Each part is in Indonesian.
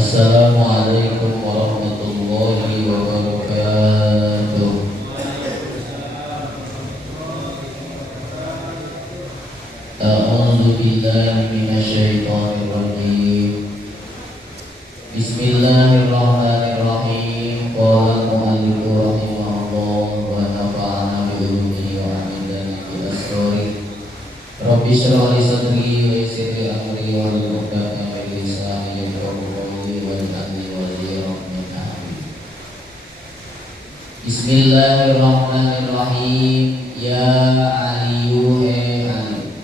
Assalamualaikum warahmatullahi wabarakatuh. A'udzu billahi minasyaitonir rajim. Bismillahirrahmanirrahim. Qala al-mu'allif rahimahullah wa nafa'ana bi ulumihi wa amilana bil asrori. Rabbi shrah li sadri wa yassir li amri wa hlul 'uqdatam min lisani yafqahu qawli waj'alni wazira min ahli. Bismillahirrahmanirrahim. Ya Aliyu Ali,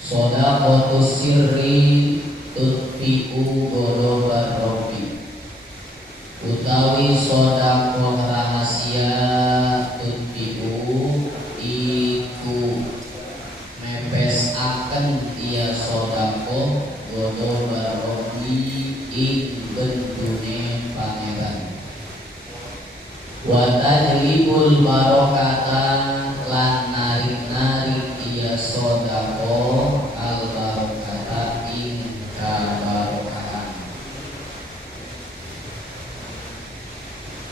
shadaqatus sirri tutfi'u ghadabar rabbi. Utawi sedekah rahasia tutfi'u iku mepesaken dia sedekah ghadabar rabbi ing bendune pangeran. Wa tajlibul barokata lan narik-narik dia sedekah al barokata ing kabarokahan.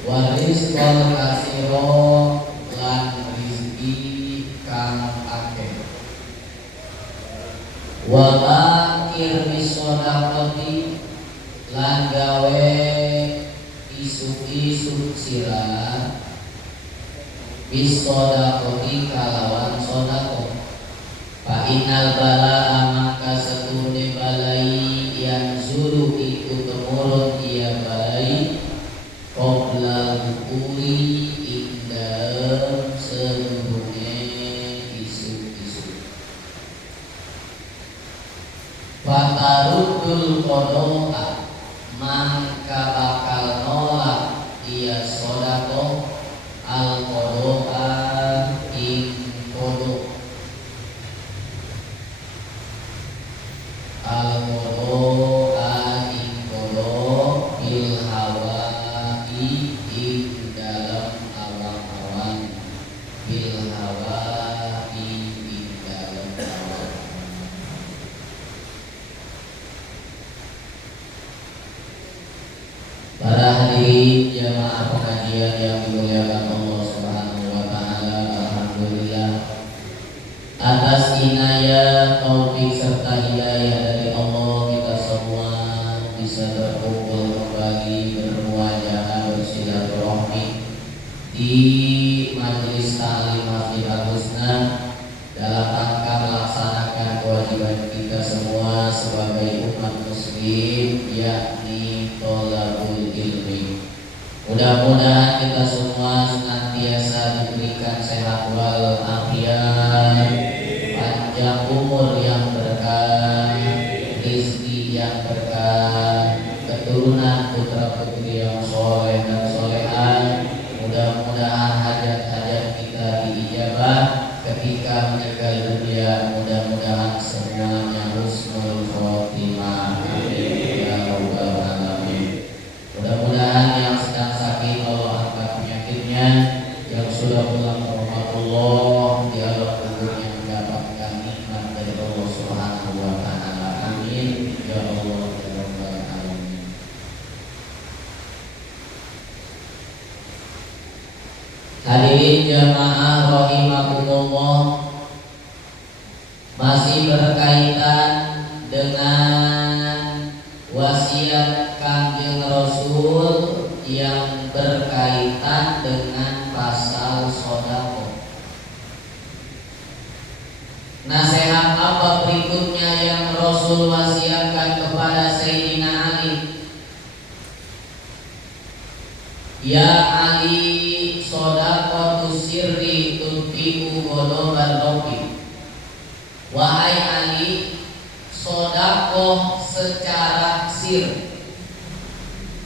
Wa rizqal kasiro lan rizki kang akeh. Wa bakir bisodakoti lan gawe isuk-isuk sira bisodakoti kalawan sodako. Fa inal bala maka setune balai yang zulu iku temurun ia balai qabla hukuri indam seluruhnya isuk-isuk. Fatarudul qodoa maka bakal nolak ia sodako al qodoa ing qodo al qodoa ing qodo bil hawai ing dalam awan-awan bil hawai ing dalam awan. Para hadirin jamaah pengajian yang dimuliakan Allah Subhanahu wa taala, alhamdulillah atas inayah, taufik serta hidayah dari Allah kita semua bisa berkumpul kembali bermuajahah bersilaturahmi di majelis ta'lim Hafizul Husna dalam rangka melaksanakan kewajiban kita semua sebagai umat muslim, yakni thalabul ilmi. Mudah-mudahan kita semua senantiasa diberikan sehat wal afiat, panjang umur yang berkah, rezeki yang berkah, keturunan putra putri yang soleh dan solehan. Mudah-mudahan hajat-hajat kita diijabah ketika meninggal dunia. Mudah-mudahan semuanya husnul khotimah. Amin ya rabbal alamin. Mudah-mudahan yang sedang sakit Allah angkat penyakitnya, yang sudah pulang ke rumah Allah di alam kuburnya mendapatkan nikmat dari Allah Subhanahu wa taala. Amin ya Allah ya rabbal alamin. Hadirin jamaah rahimakumullah, masih berkaitan dengan wasiat Kanjeng Rasul yang berkaitan dengan pasal sedekah. Nasihat apa berikutnya yang Rasul wasiatkan kepada Sayyidina Ali? Ya Ali, shadaqatus sirri tutfi'u ghadabar rabbi. Wahai Ali, sedekah secara sir,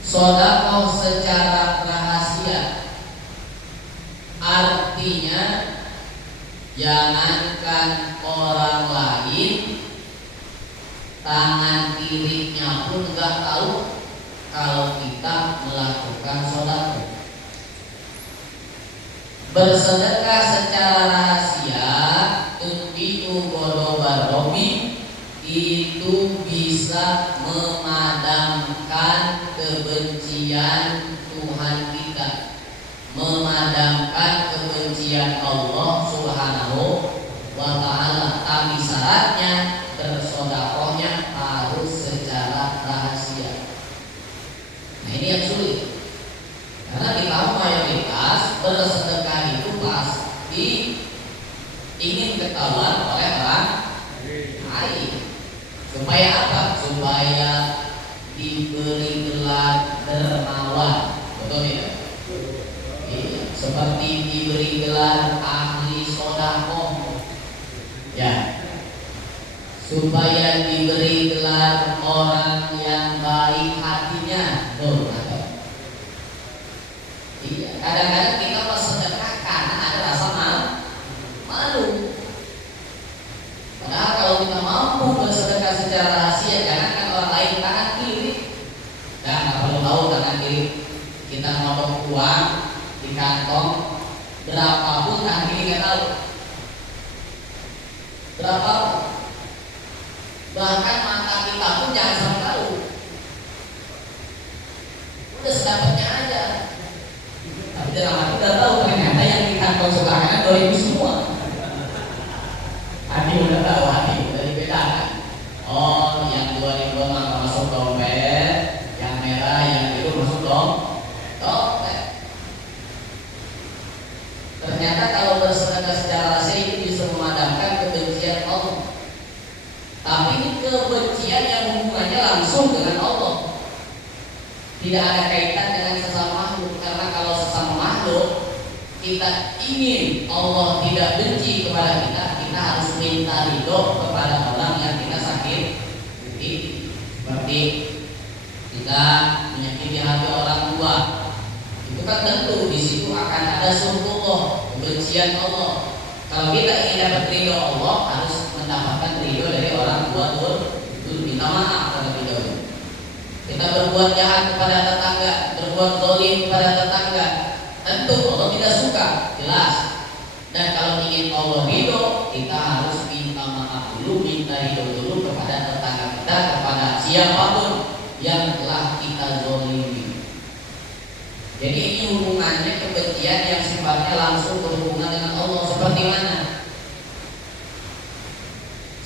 sedekah secara rahasia. Artinya jangankan orang lain, tangan kirinya pun gak tahu kalau kita melakukan sedekah. Bersedekah secara rahasia tutfi'u ghadabar rabbi itu bisa memadamkan kebencian Tuhan kita, memadamkan kebencian Allah Subhanahu wa Ta'ala. Tapi syaratnya bersedekahnya harus secara rahasia. Nah, ini yang sulit, karena di kaum mayoritas bersedekah itu pasti ingin ketahuan oleh orang lain. Supaya apa? Supaya diberi gelar dermawan, betul ya? Iya. Seperti diberi gelar ahli sodakoh, ya. Supaya diberi gelar orang yang baik hatinya, tuh. Iya. Kadang-kadang kita bersedekah karena ada rasa malu. Padahal kalau kita mampu bersedekah secara rahasia, jangan kan orang lain tangan kiri. Dan nggak perlu tahu tangan kiri kita ngotong uang di kantong berapapun, tangan kiri nggak tahu berapa. Bahkan mata kita pun jangan sampai tahu. Udah sedapatnya aja. Tapi dalam hati udah tahu ternyata yang di kantong sebelah kanan 2000 semua. Hati udah tahu, hati udah dibedakan. Oh, yang 2000 mah masuk dompet, yang merah, yang biru masuk dompet. Ternyata kalau bersedekah secara rahasia itu bisa memadamkan kebencian Allah. Tapi ini kebencian yang hubungannya langsung dengan Allah. Tidak ada kaitan dengan sesama makhluk, karena kalau sesama makhluk kita ingin Allah tidak benci kepada kita, kita harus minta ridho kepada orang yang kita sakiti. Seperti kita menyakiti hati orang tua, itu kan tentu di situ akan ada surga, kebencian Allah. Kalau kita ingin dapat ridho Allah, harus mendapatkan ridho dari orang tua dulu, minta maaf terlebih dahulu. Kita berbuat jahat kepada tetangga, berbuat zalim kepada tetangga, tentu Allah tidak suka, jelas. Dan kalau ingin Allah ridho, kita harus minta maaf dulu, minta ridho dulu kepada tetangga kita, kepada siapapun yang telah kita zalimi. Jadi ini hubungannya kebencian yang sifatnya langsung berhubungan dengan Allah. Seperti mana?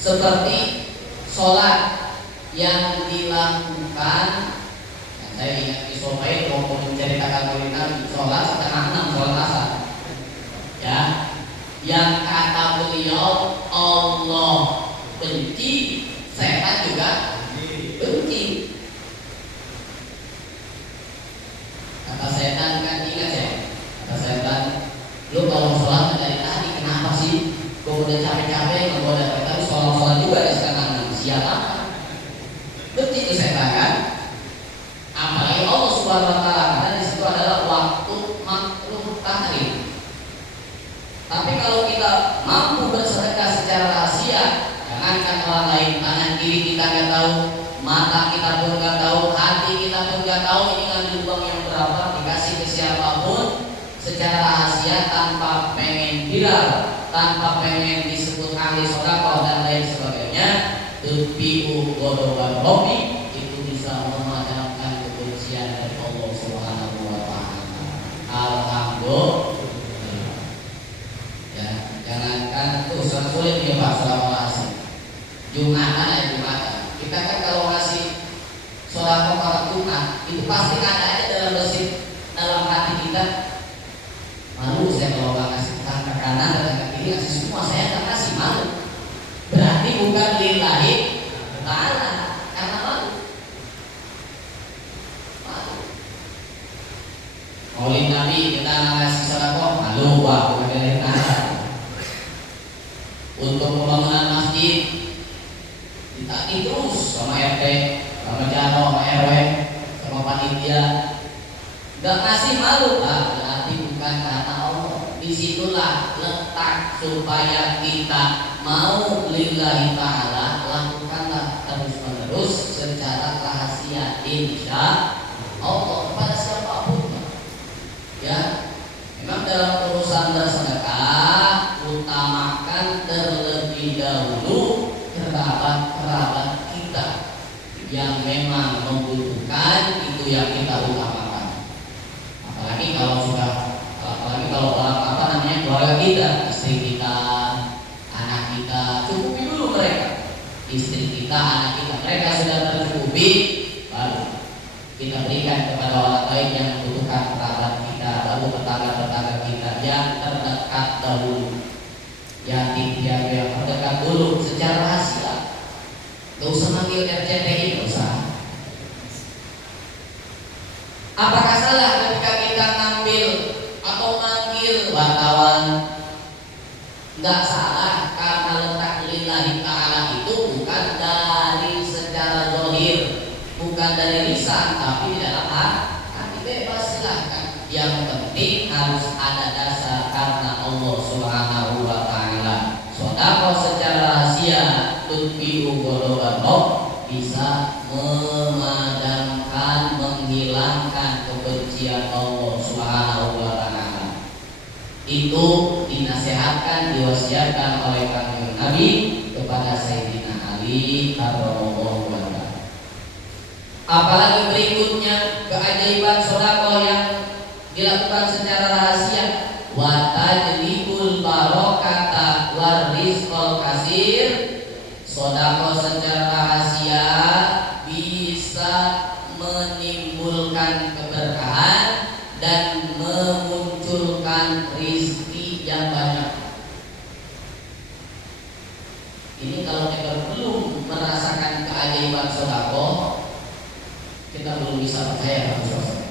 Seperti sholat yang dilakukan, saya ingat di Sopai mau menceritakan kuliner sholat setengah 6 sholat asar, ya, yang kata beliau Allah benci, setan juga benci. Kata setan kan, ingat ya, kata setan, lu kalau sholat dari tadi kenapa sih? Kau udah capek-capek menggoda mereka, tapi sholat juga di setengah 6, siapa? Benci itu setan kan? Apalagi Allah Subhanahu wa Ta'ala, karena di situ adalah waktu makruh tahrim. Tapi kalau kita mampu bersedekah secara rahasia, jangankan orang lain, tangan kiri kita nggak tahu, mata kita pun nggak tahu, hati kita pun nggak tahu ini ngambil uang yang berapa, dikasih ke siapapun secara rahasia, tanpa pengen viral, tanpa pengen disebut ahli sedekah dan lain sebagainya. Tubiu godoban robi, itu bisa memadamkan kebencian dari Allah Subhanahu wa Ta'ala. Alhamdulillah. Ya, jangankan itu sulit ya Pak, selawasi Jumatan. Kita kan kalau ngasih sedekah pada Jumat, itu pasti ada aja dalam dalam hati kita, malu saya kalau nggak ngasih tangan kanan dan tangan kiri, ngasih semua saya nggak kasih, malu. Berarti bukan lillahi ta'ala, karena malu. Maulid Nabi kita ngasih sedekah, malu, wah bukan lillahi ta'ala. Untuk pembangunan masjid ditagih terus sama RT, sama Jaro, sama RW, sama panitia, nggak ngasih, malu, berarti bukan kata Allah. Disitulah letak supaya kita mau lillahi ta'ala, lakukanlah terus menerus secara rahasia, insya Allah, kepada siapapun. Ya, memang dalam urusan bersedekah utamakan terlebih dahulu kerabat-kerabat kita yang memang membutuhkan, itu yang kita utamakan. Apalagi kalau orang apa namanya keluarga kita, istri kita, anak kita, cukupi dulu mereka. Istri kita, anak kita, mereka sudah tercukupi, baru kita berikan kepada orang lain yang membutuhkan kerabat kita, baru tetangga-tetangga kita yang terdekat dahulu, yatim piatu yang terdekat dulu secara rahasia. Gak usah manggil RCTI, gak usah. Apakah salah ketika kita ngambil atau manggil wartawan? Gak salah, karena letak lillahi ta'ala itu bukan dari secara zahir, bukan dari lisan, tapi di dalam hati. Bebas silahkan. Yang penting harus ada dasar karena Allah Subhanahu wa ta'ala. Sedekah secara rahasia tutfi'u ghadaban Rabb, bisa memadamkan, menghilangkan kebencian Allah Subhanahu wa ta'ala. Itu dinasihatkan, diwasiatkan oleh kanjeng Nabi kepada Sayyidina Ali radhiyallahu anhu. Apalagi berikutnya keajaiban sedekah yang dilakukan secara rahasia, wa tajlibul barakata war rizqal kasir. Sedekah secara rahasia bisa menimbulkan keberkahan dan memunculkan rizki yang banyak. Ini kalau kita belum merasakan keajaiban sedekah, kita belum bisa percaya pada sosok.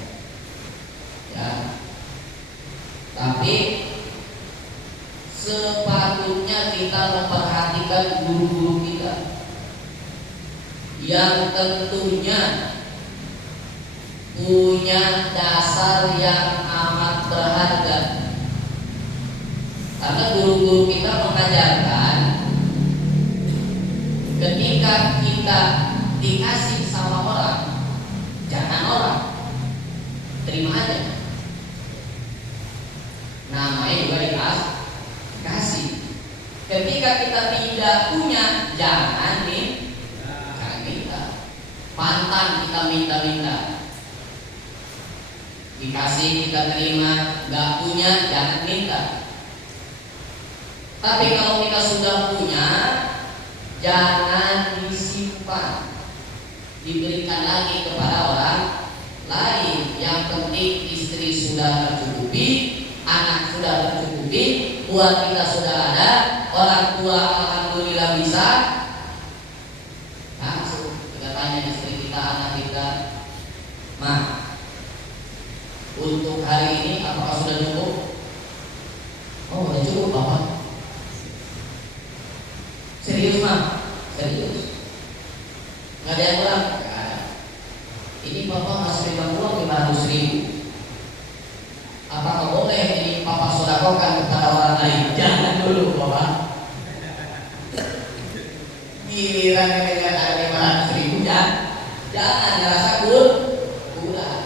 Ya. Tapi sepatutnya kita memperhatikan guru-guru kita yang tentunya punya dasar yang amat berharga. Karena guru-guru kita mengajarkan ketika kita dikasih sama orang, jangan orang, terima aja. Namanya juga dikasih. Ketika kita tidak punya, jangan minta. Pantang kita minta. Dikasih kita terima, nggak punya jangan minta. Tapi kalau kita sudah punya, jangan disimpan, diberikan lagi kepada orang lain. Yang penting istri sudah tercukupi, anak sudah tercukupi, buat kita sudah ada, orang tua alhamdulillah bisa. Langsung kita tanya istri kita, anak kita, "Ma, untuk hari ini apakah sudah cukup?" "Oh, sudah cukup, Bapak." "Serius, Ma?" "Serius." "Nggak ada yang kurang?" "Nggak ada." "Ini Bapak masih pegang uang 500.000. Apakah boleh ini Bapak sedekahkan kepada orang lain?" "Jangan dulu, Bapak." Giliran dengan ada 500.000, jangan ngerasa kurang.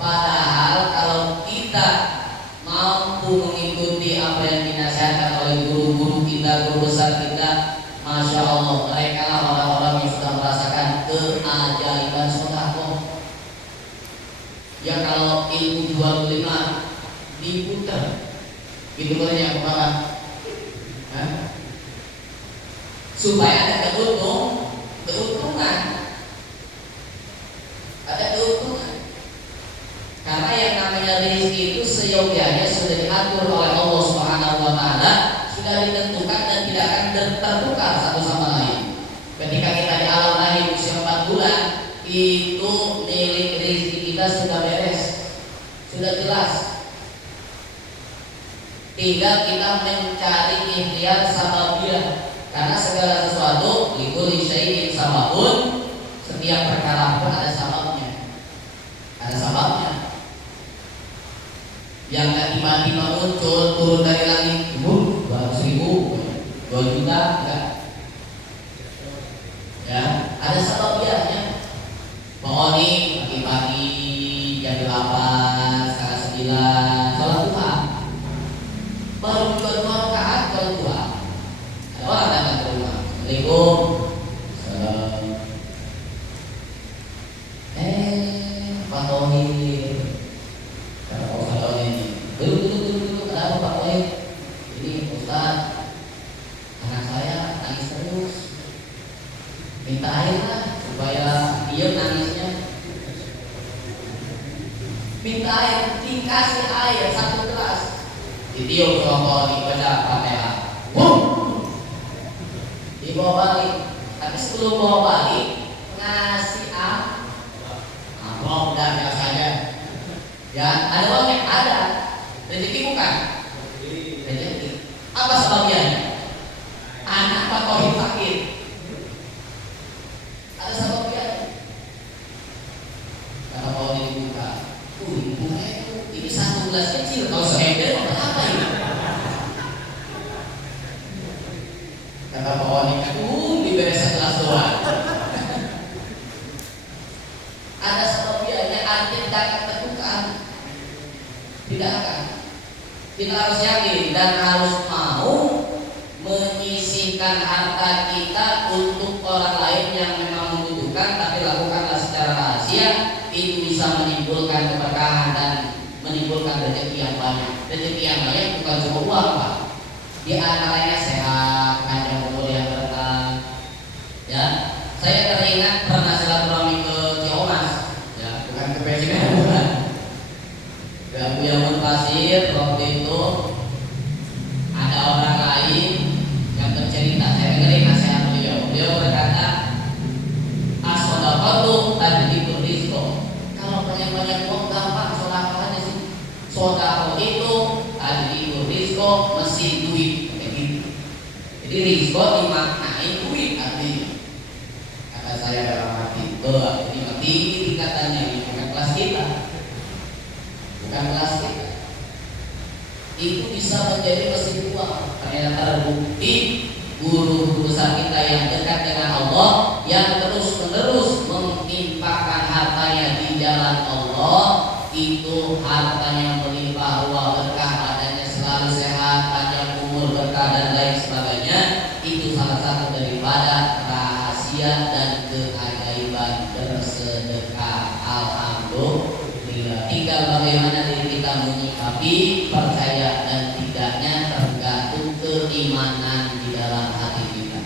Padahal kalau kita mampu mengikuti apa yang dinasihatkan oleh guru-guru kita, guru besar kita, Masya Allah, mereka lah orang-orang yang sudah merasakan keajaiban sedekah. Ya kalau ilmu 25 diputar, itu yang kemana? Supaya ada keuntungan. Ada keuntungan. Karena yang namanya rezeki itu seyogyanya sudah diatur oleh Allah Subhanahu wa ta'ala, sudah ditentukan dan tidak akan tertukar satu sama lain. Ketika kita di alam lahir usia 4 bulan, itu milik rezeki kita sudah beres, sudah jelas. Tinggal kita mencari ikhtiar sababiyah. Karena segala sesuatu likulli syai'in sababun, setiap perkara pun ada sababnya. Ada sababnya. Yang gak tiba-tiba muncul turun dari langit, 200.000, 2 juta, enggak. Ya, ada sababnya. Pokoknya pagi-pagi jam 8, setengah 9 sholat duha. Baru juga 2 rakaat sholat duha. Ada orang datang ke rumah, "Assalamualaikum." "Salam." ditiup rokok dibaca Fatihah, dibawa balik. Tapi sebelum bawa balik ngasih amplop dan biasanya ya ada uangnya, ada rezeki bukan rezeki. Apa sebabnya? Anak Pak Tohib sakit, ada sebabnya. Kata Pak Tohib dibuka, dibuka itu ini 1 gelas kecil, kalau seember apa ini? Kata Pak Tohib, diberi 1 gelas doang. Ada sebabnya, anjing dapat ketukaan, tidak akan. Kita harus yakin dan harus mau menyisihkan harta kita untuk orang lain yang memang membutuhkan, tapi lakukanlah secara rahasia. Itu bisa menimbulkan keberkahan dan menimbulkan rezeki yang banyak. Rezeki yang banyak bukan cuma uang, Pak. Di antaranya sehat, panjang umur yang berkah. Ya, saya teringat pernah silaturahmi ke Ciamas, ya, bukan ke Presiden, bukan. Ya, Buya Munfasir waktu itu ada orang lain yang bercerita, saya dengerin nasihat beliau. Beliau berkata, as-sodaqatu tajlibur rizqa. Kalau banyak uang gampang, sodaqah aja sih. Sodaqah itu tajlibur rizqa, mesin duit kayak gitu. Jadi rizqa dimaknai duit artinya. Kata saya dalam hati, ini mati tingkatannya, ini bukan kelas kita. Bukan kelas kita. Itu bisa menjadi mesin uang. Ternyata terbukti guru besar kita yang dekat dengan Allah, yang terus-menerus menginfakkan hartanya di jalan Allah, itu hartanya melimpah ruah, berkah, badannya selalu sehat, panjang umur, berkah dan lain sebagainya. Itu salah satu daripada rahasia dan keajaiban bersedekah. Alhamdulillah. Tinggal bagaimana diri kita menyikapi, percaya dan tidaknya tergantung keimanan di dalam hati kita.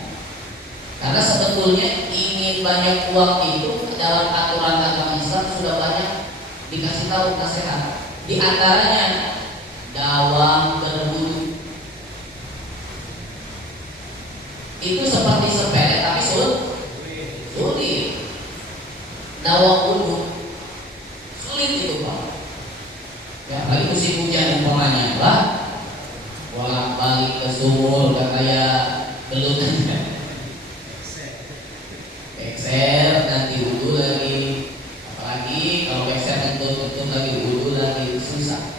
Karena sebetulnya ingin banyak uang itu dalam aturan agama Islam sudah banyak dikasih tahu nasihat. Di antaranya dawam berwudu. Itu seperti sepele tapi sulit. Dawam wudu sulit itu, Pak. Ya, apalagi musim hujan umpamanya, Pak. Bolak-balik ke sumur gak kayak belut. Ekser nanti wudu lagi. Apalagi kalau ekser tentu lagi wudu lagi, susah.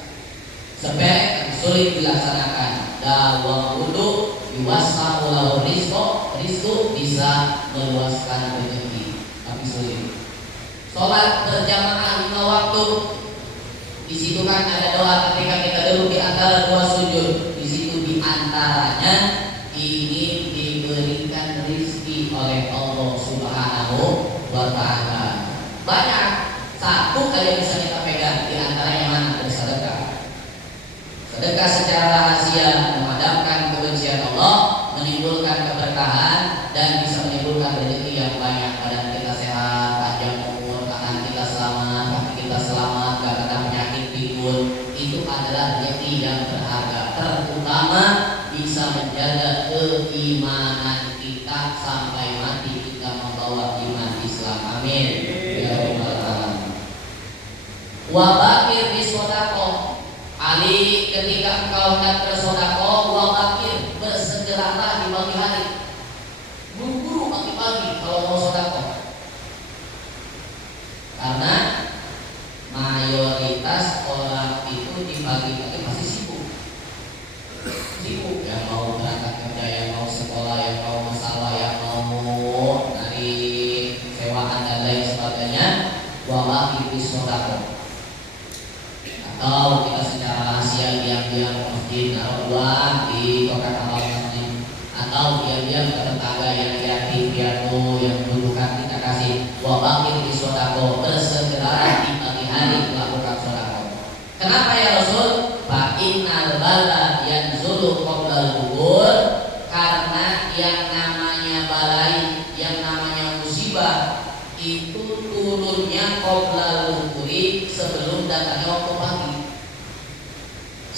Sepele sulit dilaksanakan. Dawam wudu yuwassa'u lahu rizqu bisa meluaskan rezeki, tapi sulit. Sholat berjamaah 5 waktu, di situ kan ada doa ketika kita duduk di antara 2 sujud. Di situ di antaranya ingin diberikan rizki oleh Allah Subhanahu wa Ta'ala. Banyak, satu kali bisa kita pegang, di antaranya mana? Bersedekah. Sedekah secara rahasia memadamkan kebencian Allah, menimbulkan keberkahan dan bisa menimbulkan rezeki yang banyak. Badan kita sehat, panjang umur, tangan kita selamat, kaki kita selamat, gak kena penyakit pikun. Itu adalah rezeki yang berharga, terutama bisa menjaga keimanan kita sampai mati kita membawa iman Islam. Amin ya rabbal alamin. Wa bakir bi sodaqah. Ali, ketika engkau hendak bersedekah, wa bakir, bersegeralah di pagi hari. Buru-buru pagi-pagi kalau mau sedekah. Karena mayoritas orang itu di pagi-pagi masih sibuk. Sibuk, yang mau berangkat kerja, yang mau sekolah, yang mau sawah, yang mau dari sewaan dan lain sebagainya. Wa bakir bi sodaqah. Atau kita secara rahasia diam-diam ke masjid, naruh uang di kotak amal masjid, atau diam-diam ke tetangga yang yatim piatu yang membutuhkan kita kasih. Wa bakir di sodako, bersegera di pagi hari melakukan sodako. Kenapa ya Rasul? Fa innal bala yanzulu qabla al-kubur. Karena yang namanya balai, yang namanya musibah itu turunnya qabla al-kuburi, sebelum datangnya waktu pagi.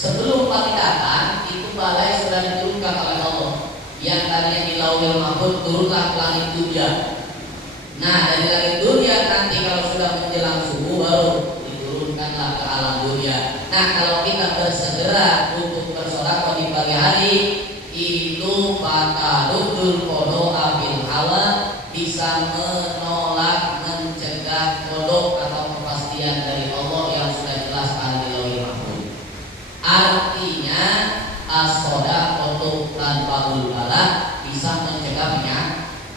Sebelum pagi datang Mahfuz turunlah ke langit dunia. Nah, dari langit dunia nanti kalau sudah menjelang subuh baru diturunkanlah ke alam dunia. Nah, kalau kita bersegera untuk bersedekah di pagi hari itu fatarudul qada bil hawa, bisa menolak, mencegah kodok atau kepastian dari Allah yang sudah jelas ada di Lauhul Mahfuz. Artinya as-shadaqatu tanfa'ul bala, bisa mencegah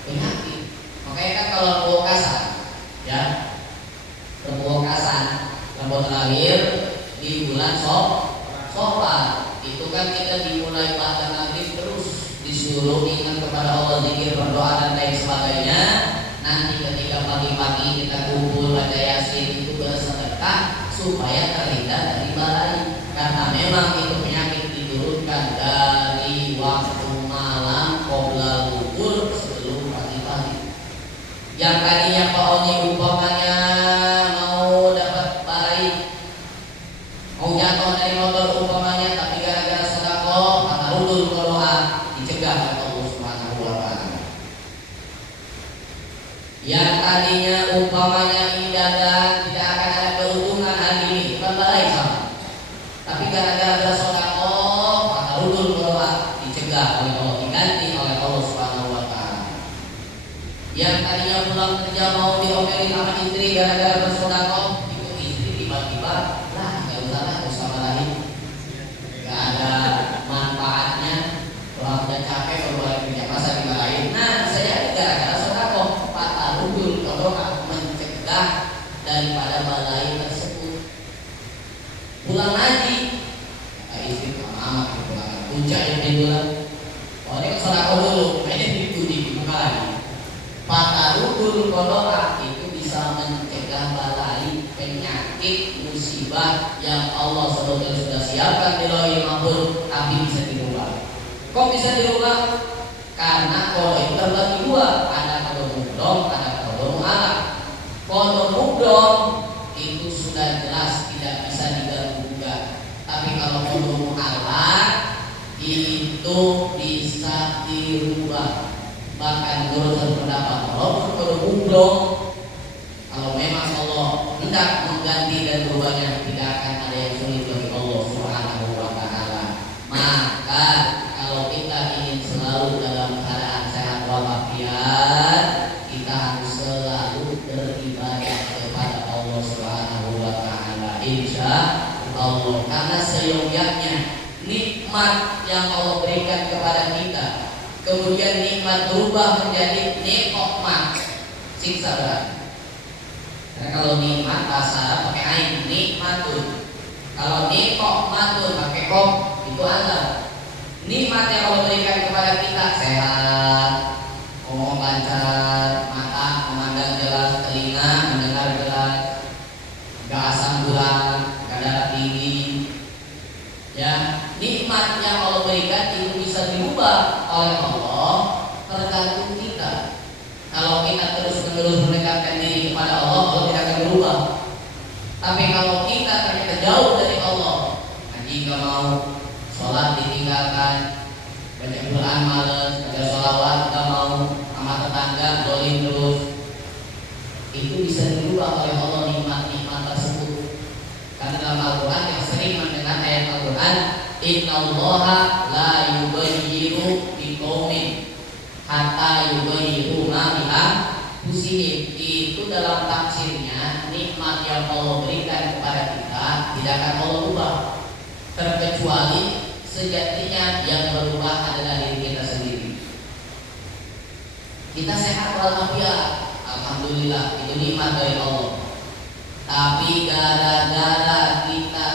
penyakit. Makanya kan kalau pemungkasan, ya, pemungkasan rambut terakhir di bulan Shawwal itu kan kita dimulai pada maghrib terus disuruh ingat kepada Allah, zikir, berdoa dan lain sebagainya. Nanti ketika pagi-pagi kita kumpul baca Yasin itu bersedekah supaya terhindar dari balai, karena memang itu penyakit diturunkan dari waktu malam qoblal wuhur, sebelum pagi-pagi. Yang tadinya Pak Oni umpamanya mau dapat balai, mau jatuh dari motor umpamanya, tapi gara-gara sedekah fatarudul qada dicegah oleh Allah Subhanahu wa taala. Yang tadinya umpamanya ibadah tidak akan ada keuntungan hari ini, bukan balai sama, tapi gara-gara bersedekah fatarudul qada dicegah oleh Allah, diganti oleh Allah Subhanahu wa taala. Yang tadinya pulang kerja mau diomelin sama istri gara-gara bersedekah, itu istri tiba-tiba lah nggak usah marahin, nggak ada manfaatnya, kalau udah capek baru balik kerja masa dimarahin. Nah, bisa jadi gara-gara sedekah fatarudul qada mencegah daripada balai tersebut. Pulang haji, kata istri sama di pulangan puncak yang bulan, oh ini sedekah dulu, ini dipuji dibuka lagi. Fatarudul qada itu bisa mencegah balai, penyakit, musibah yang Allah sudah siapkan di Lauhul Mahfuz, tapi bisa dirubah. Kok bisa dirubah? Karena qada itu terbagi dua, ada qada mudhom, ada qada mu'allaq. Qada mudhom itu sudah jelas tidak bisa diganggu-gugat, tapi kalau qada mu'allaq itu bisa dirubah. Bahkan menurut pendapat walaupun qada mudhom, kalau memang Allah hendak mengganti dan berubahnya, tidak akan ada yang sulit bagi Allah Subhanahu wa taala. Maka kalau kita ingin selalu dalam keadaan sehat walafiat, kita harus selalu beribadah kepada Allah Subhanahu wa taala, insya Allah. Karena seyogyanya nikmat yang Allah berikan kepada kita, kemudian nikmat berubah menjadi nikmat, siksa berat. Karena kalau nikmat bahasa Arab pakai ain, nikmatun. Kalau nikmatun pakai kop, itu azab. Nikmat yang Allah berikan kepada kita, sehat, ngomong lancar, mata memandang jelas, telinga mendengar jelas, gak asam gurih, gak darah tinggi. Ya, nikmat yang Allah berikan itu bisa dirubah oleh Allah, tergantung kita. Kalau kita terus-menerus mendekatkan diri kepada Allah, Allah tidak akan berubah. Tapi kalau kita ternyata jauh dari Allah, ngaji nggak mau, sholat ditinggalkan, baca Quran males, baca sholawat nggak mau, sama tetangga dolim terus, itu bisa dirubah oleh Allah nikmat-nikmat tersebut. Karena dalam Al-Quran yang sering mendengar ayat Al-Quran, innallaha la yughayyiru biqaumin hatta yughayyiru ma bi anfusihim. Itu dalam tafsirnya, nikmat yang Allah berikan kepada kita tidak akan Allah ubah, terkecuali sejatinya yang berubah adalah diri kita sendiri. Kita sehat walafiat, alhamdulillah, itu nikmat dari Allah. Tapi gara-gara kita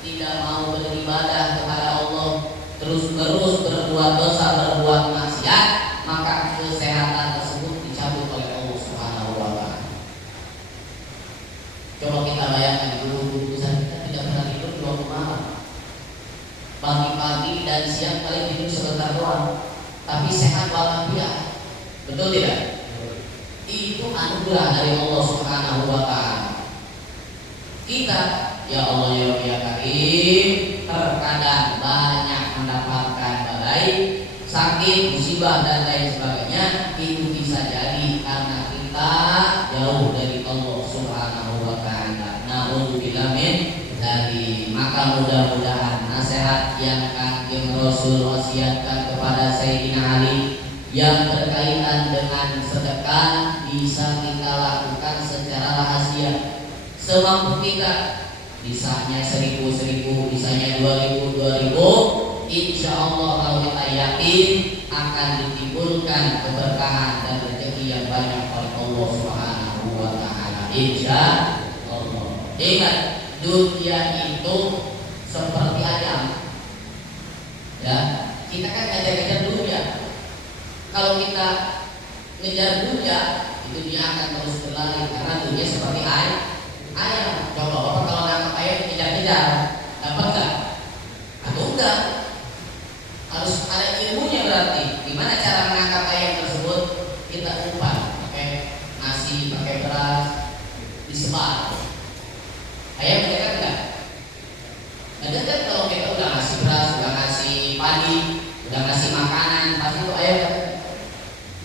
tidak mau beribadah kepada Allah, terus-terus berbuat dosa, berbuat maksiat, maka kesehatan tersebut dicabut oleh Allah Subhanahu wa taala. Coba kita bayangkan dulu, kita tidak pernah tidur 20 malam. Pagi-pagi dan siang paling tidur sebentar doang, tapi sehat walafiat. Betul tidak? Itu anugerah dari Allah Subhanahu wa taala. Kita, ya Allah ya Rabbi ya Karim, terkadang banyak mendapatkan badai, sakit, musibah dan lain sebagainya, itu bisa jadi karena kita jauh dari Allah Subhanahu wa taala. Nauzubillah min dari maka mudah-mudahan nasihat yang Kanjeng Rasul wasiatkan kepada Sayyidina Ali yang berkaitan dengan sedekah bisa kita lakukan secara rahasia semampu kita. Bisanya 1.000, bisanya 2.000, insya Allah kalau kita yakin akan ditimbulkan keberkahan dan rezeki yang banyak oleh Allah Subhanahu wa taala. Insya Allah. Ingat, dunia itu seperti ayam. Ya, kita kan ngejar-ngejar dunia. Kalau kita ngejar dunia, itu dia akan terus berlari karena dunia seperti ayam. Coba Bapak kalau nangkap ayam kejar-kejar, dapat nggak? Atau enggak? Harus ada ilmunya berarti. Gimana cara menangkap ayam tersebut? Kita umpan pakai nasi, pakai beras, disebar. Ayam mendekat nggak? Mendekat kalau kita udah ngasih beras, udah ngasih padi, udah ngasih makanan, pasti itu ayam.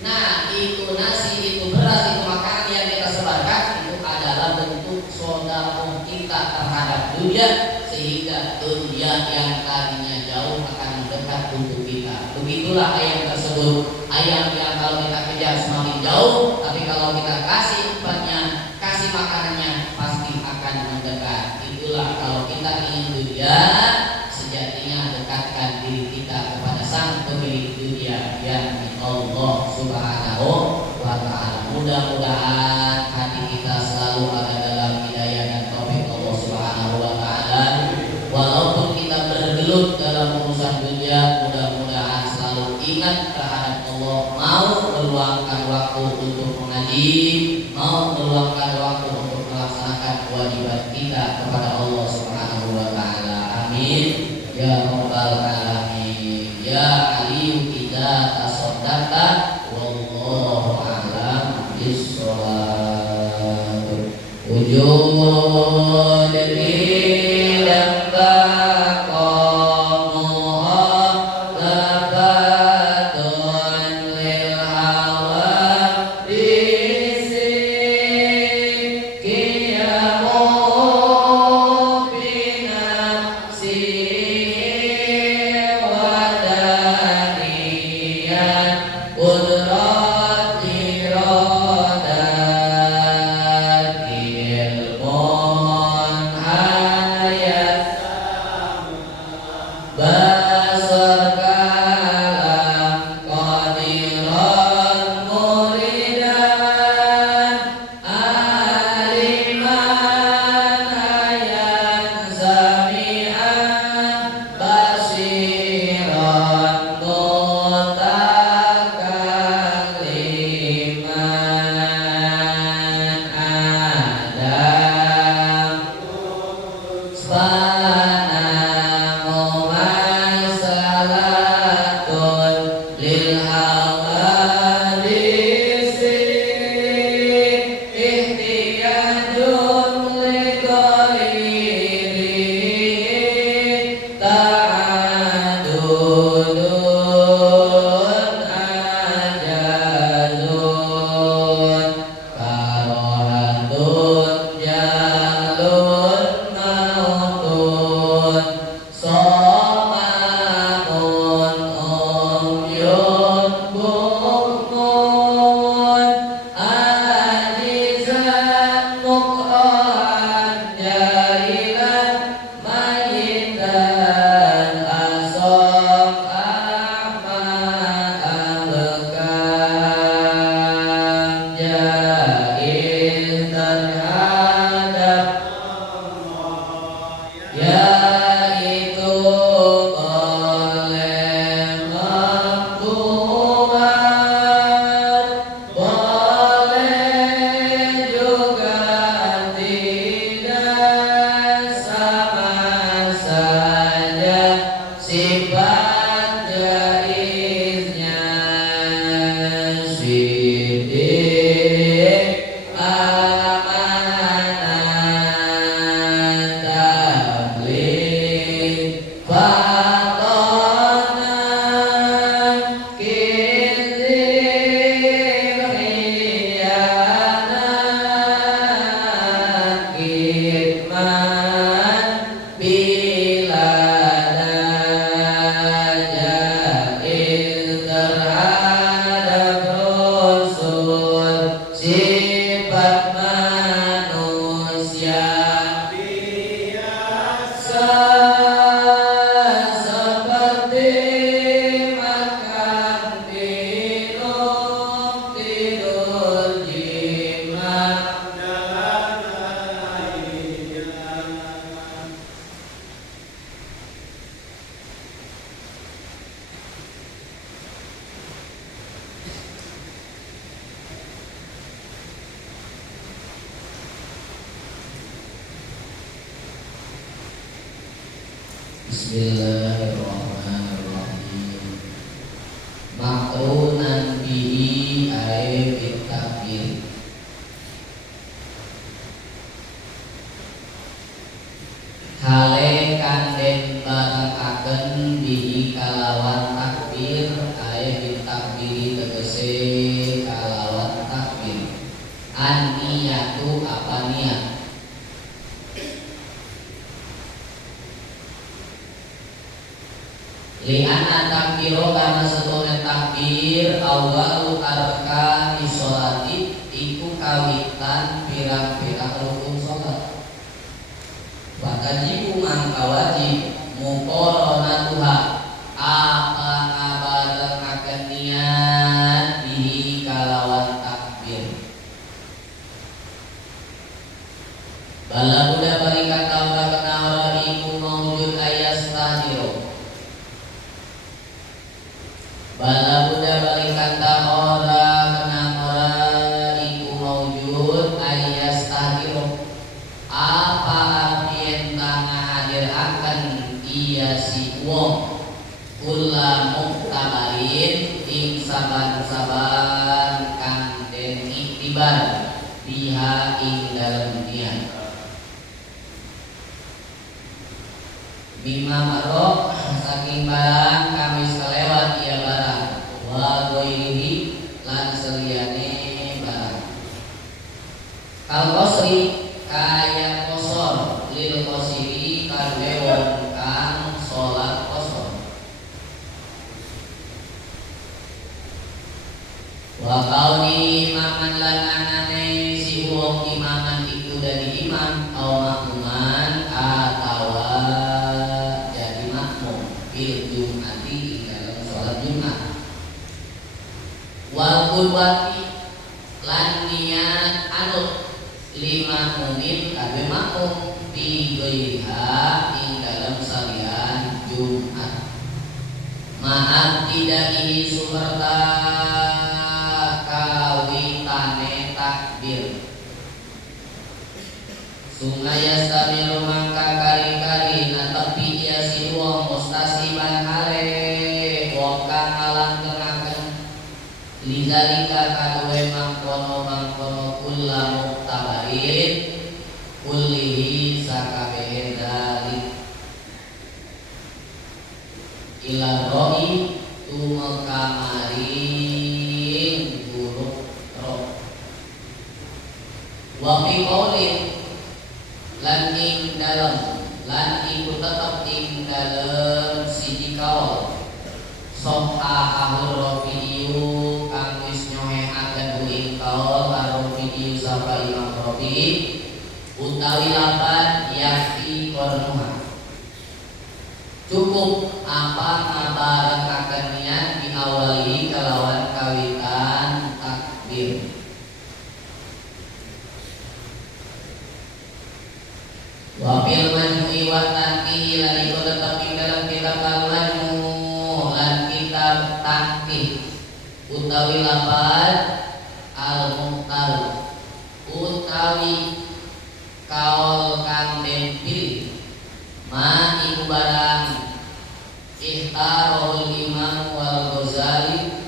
Nah, itu nasi, itu beras, itu makanan yang kita sebarkan itu adalah bentuk sedekah kita terhadap dunia, sehingga dunia yang tadinya jauh akan mendekat untuk kita. Begitulah ayam tersebut. Ayam yang kalau kita kejar semakin jauh, tapi kalau kita kasih umpannya, kasih makanannya, pasti akan mendekat. Itulah kalau kita ingin dunia, sejatinya dekatkan diri kita kepada Sang Pemilik dunia yang Allah Subhanahu wa taala. Mudah-mudahan hati kita selalu ada dalam hidayah dan taufik Allah Subhanahu wa taala. Walaupun kita bergelut dalam urusan dunia, mudah-mudahan selalu ingat terhadap Allah, mau meluangkan waktu untuk mengaji, mau meluangkan waktu untuk melaksanakan kewajiban kita kepada Allah Subhanahu wa taala. Amin ya rabbal alamin. Ya aliyu idza tasaddaqta wallahu a'lam bissawab. Wujud ilm Bismillahirrahmanirrahim. Makrunan bihi ae bitakbir. Hale kanden barakaken bihi kalawan takbir ae bitakbiri tegese kalawan takbir. An-niyatu apa niat? Li'anna takbiro karena setune takbir awwalu arkan sholati iku kawitan pirang-pirang rukun sholat. Wakajibu mangka wajib muqaranatuha apa ngabarengaken niat bihi kalawan takbir. Bala budak balikan taula kenara iku maujud ayastadiro. Bala budak balikan taula kenara iku maujud ayastadiro. Apa artien tanga hadir akan iya si wong kula muktabarin ing saban-saban kang den iktibar biha ing dalem niat. Bima marok saking barang kami selewat ia barang wa ghairihi lan seliyane barang. Kal qasri kaya kosor lil qasiri kadhe wong kang salat kosor. Wa kauni imaman lan anane si wong imaman iku dari imam au makmuman atawa jadi makmum fil jum'ati ing dalam salat Jumat. Wal qudwati lan niat anut lima mumin kabeh makmum fi ghairiha ing dalam salian Jumat. Ma'at tidak ini sumerta kawitane takbir. Sungaya samiru mangka kari-kari natepi ya si wong mustasiban hale wong kang ngalangkengaken lizalika kaduwe mangkono kulla muktabarin kullihi sakabehe dalik ila roi tumekamarin buruk roh wa fi qaulin lan ing dalem lan iku tetep ing dalem siji kaul ahur Rafi'iyu kang wis nyoheaken ing kaul Rafi'iyu sapa Imam Rafi'i utawi lapan yakti kornuha cukup apa ngabarakaken niat di awali kalawan kawitan takbir. Wafil majmu'i wa tanqih lan iku tetep ing dalam kitab al-majmu' lan kitab tanqih utawi lapan al-muqtal utawi kaul kang den pilih ma iku barang ihtarul imam wal Ghazali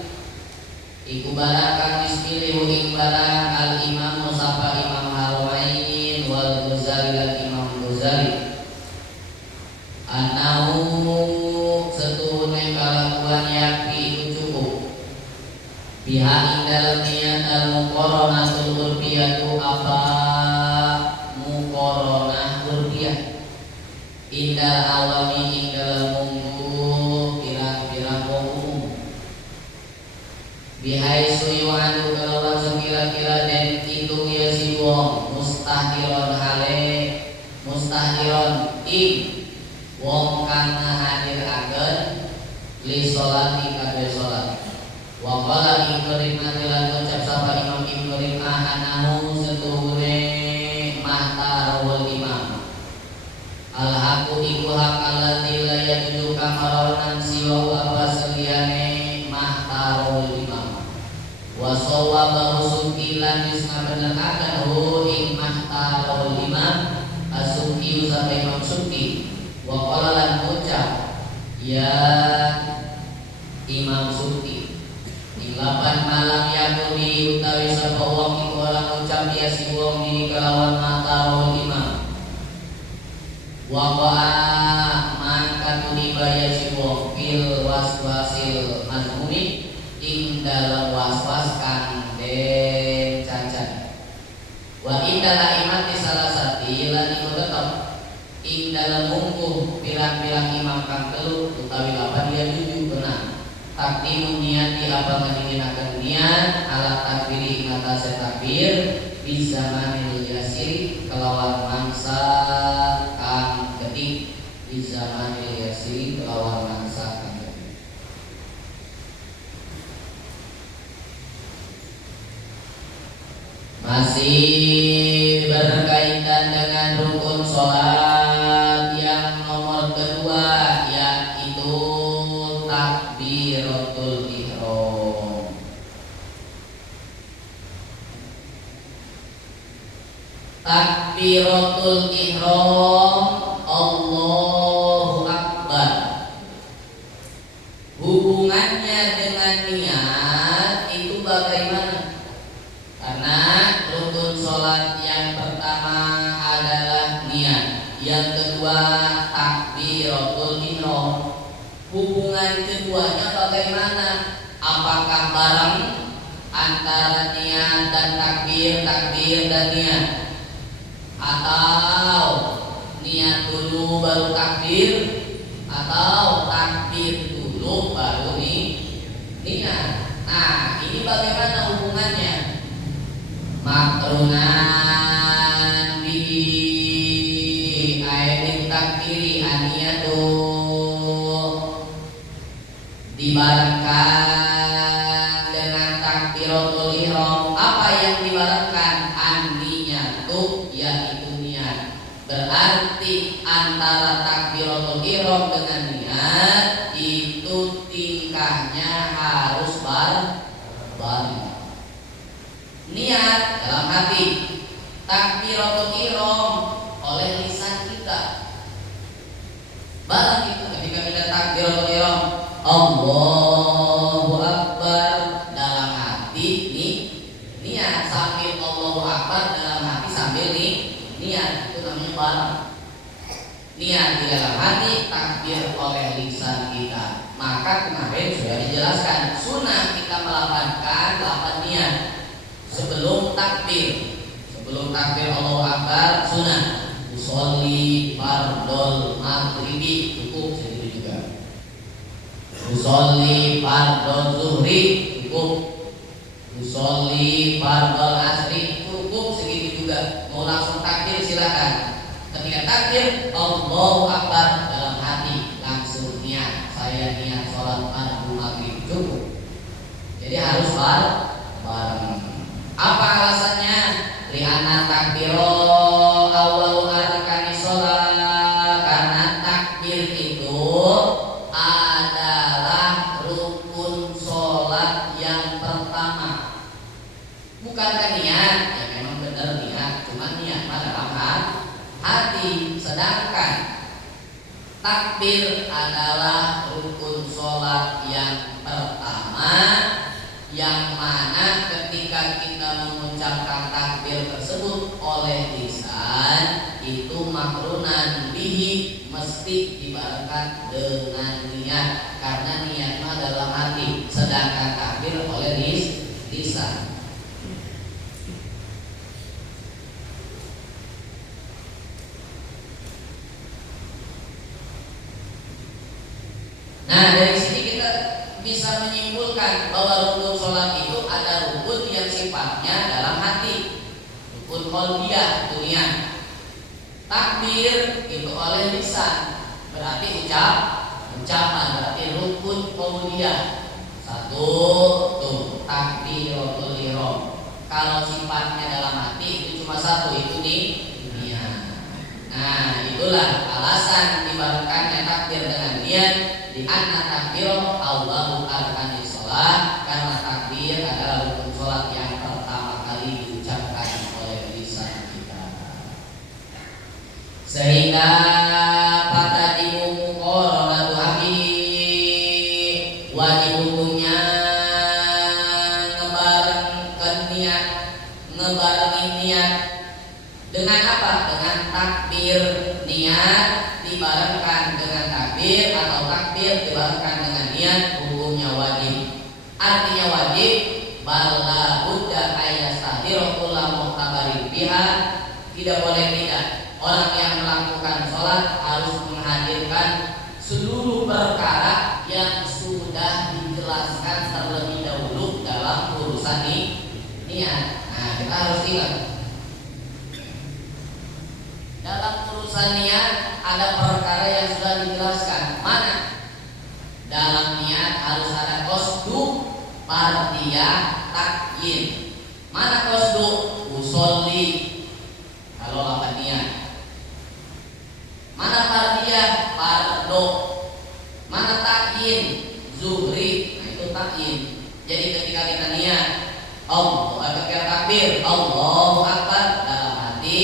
iku barang kang ispilih ing barang al-imam sapa Imam Haramain wal Ghazali lan Imam Ghazali anahu setune kalakuan yakti iku cukup biha ing dalam niat al-muqaranatul urfiyatu apa muqaranah urfiyah indal awami ing dalam munggu pirang-pirang wong umum bihai suyu'anu kalawan sekira-kira den hitung ya si wong mustahdiron hale mustahdiron ing wong kang ngahadiraken li sholati kadhe sholat. Wa qala Ibnu lan ucap sapa Imam Ibnu anahu setuhune mahtarul imam al-haqu iku hak allati la yajuzu kamarawan siwa apa seliyane mahtarul imam wa sawabahu sukilan isna benerkaken hu ing mahtarul imam as-suki usah Imam Suki wa qala lan ucap Ya Imam Suti Ilapan malam yakuni utawi sapa wong iku ora ngucap ya si wong ini kelawan mata wong imam Wawa'a man katuni baya si wong fil waswasil mazmumi ing dalam waswas kang den cacat wa indala imati salah sati lan iku tetep ing dalam mungkuh pirang-pirang imam kang telu utawi lapan dia tujuh benar takdimu niat di apa ngedinginakan niat alat takbiri ing atase takbir bisa manil yasiri kelawan mangsa kang ketik bisa manil yasiri kelawan mangsa kang ketik masih berkaitan dengan rukun sholat yang nomor kedua yaitu takbiratul ihram. Takbiratul ihram Allahu Akbar. Hubungannya dengan niat itu bagaimana? Karena rukun sholat yang pertama adalah niat, yang kedua takbiratul ihram. Hubungan keduanya bagaimana? Apakah bareng antara niat dan takbir, takbir dan niat? Atau niat dulu baru takbir? Atau takbir dulu baru niat? Nah, ini bagaimana hubungannya? Makrunan bi aidin takbiri aniyatu dibarengkan dengan takbiratul ihram. Apa yang dibarengkan? An-niyatu, yaitu niat. Berarti antara takbiratul ihram dengan niat itu tingkahnya harus bareng. Niat dalam hati, takbiratul ihram oleh lisan kita. Barang itu ketika kita takbiratul ihram Allahu Akbar dalam hati niat sambil Allahu Akbar dalam hati sambil niat, itu namanya barang. Niat di dalam hati, takbir oleh lisan kita. Maka kemarin sudah dijelaskan sunnah kita melafalkan lafaz niat sebelum takbir Allahu Akbar sunnah. Usolli fardhol maghribi cukup segitu juga. Usolli fardhol zuhri cukup. Usolli fardhol asri cukup segitu juga. Mau langsung takbir silakan. Ketika takbir Allahu Akbar dalam hati langsung niat. Saya niat sholat fardhu maghrib cukup. Jadi harus bareng. Apa alasannya? Li'anna takbiro awal arkani sholat. Karena takbir itu adalah rukun sholat yang pertama. Bukankah niat? Ya memang benar niat, cuma niat dalam hati. Sedangkan takbir adalah rukun sholat yang pertama, yang mana ketika kita mengucapkan takbir tersebut oleh lisan itu makrunan bihi, mesti dibarengkan dengan niat, karena niatnya dalam hati, sedangkan takbir oleh lisan. Nah, dari sini kita bisa menyimpulkan bahwa rukun sholat itu ada rukun yang sifatnya dalam hati, rukun qalbiyah itu niat. Takbir itu oleh lisan, berarti ucapan, berarti rukun qalbiyah. Satu tuh takbiratul ihram. Kalau sifatnya dalam hati itu cuma satu, itu niat. Nah, itulah alasan dibarengkannya takbir dengan niat. Di anna takbiro Allahu arkanis sholat, karena takbir adalah rukun sholat yang pertama kali diucapkan oleh lisan kita. Sehingga pada dimu muqaranatu hakim wajib hukumnya ngebarengin niat dengan apa? Dengan takbir. Niat dibarengkan dengan takbir atau takbir dibarengkan dengan niat, hukumnya wajib. Artinya wajib, bala budda ayastahdiru kullu muhtabarin biha. Tidak boleh tidak, orang yang melakukan sholat harus menghadirkan seluruh perkara yang sudah dijelaskan terlebih dahulu dalam urusan niat. Nah, kita harus ingat, dalam urusan niat ada perkara yang sudah dijelaskan. Mana? Dalam niat harus ada qasdu, fardiyah, takyin. Mana qasdu? Usolli kalau lapan niat. Mana fardiyah? Fardo. Mana takyin? Zuhri. Nah, itu takyin. Jadi ketika kita niat ketika takbir Allahu Akbar, dalam hati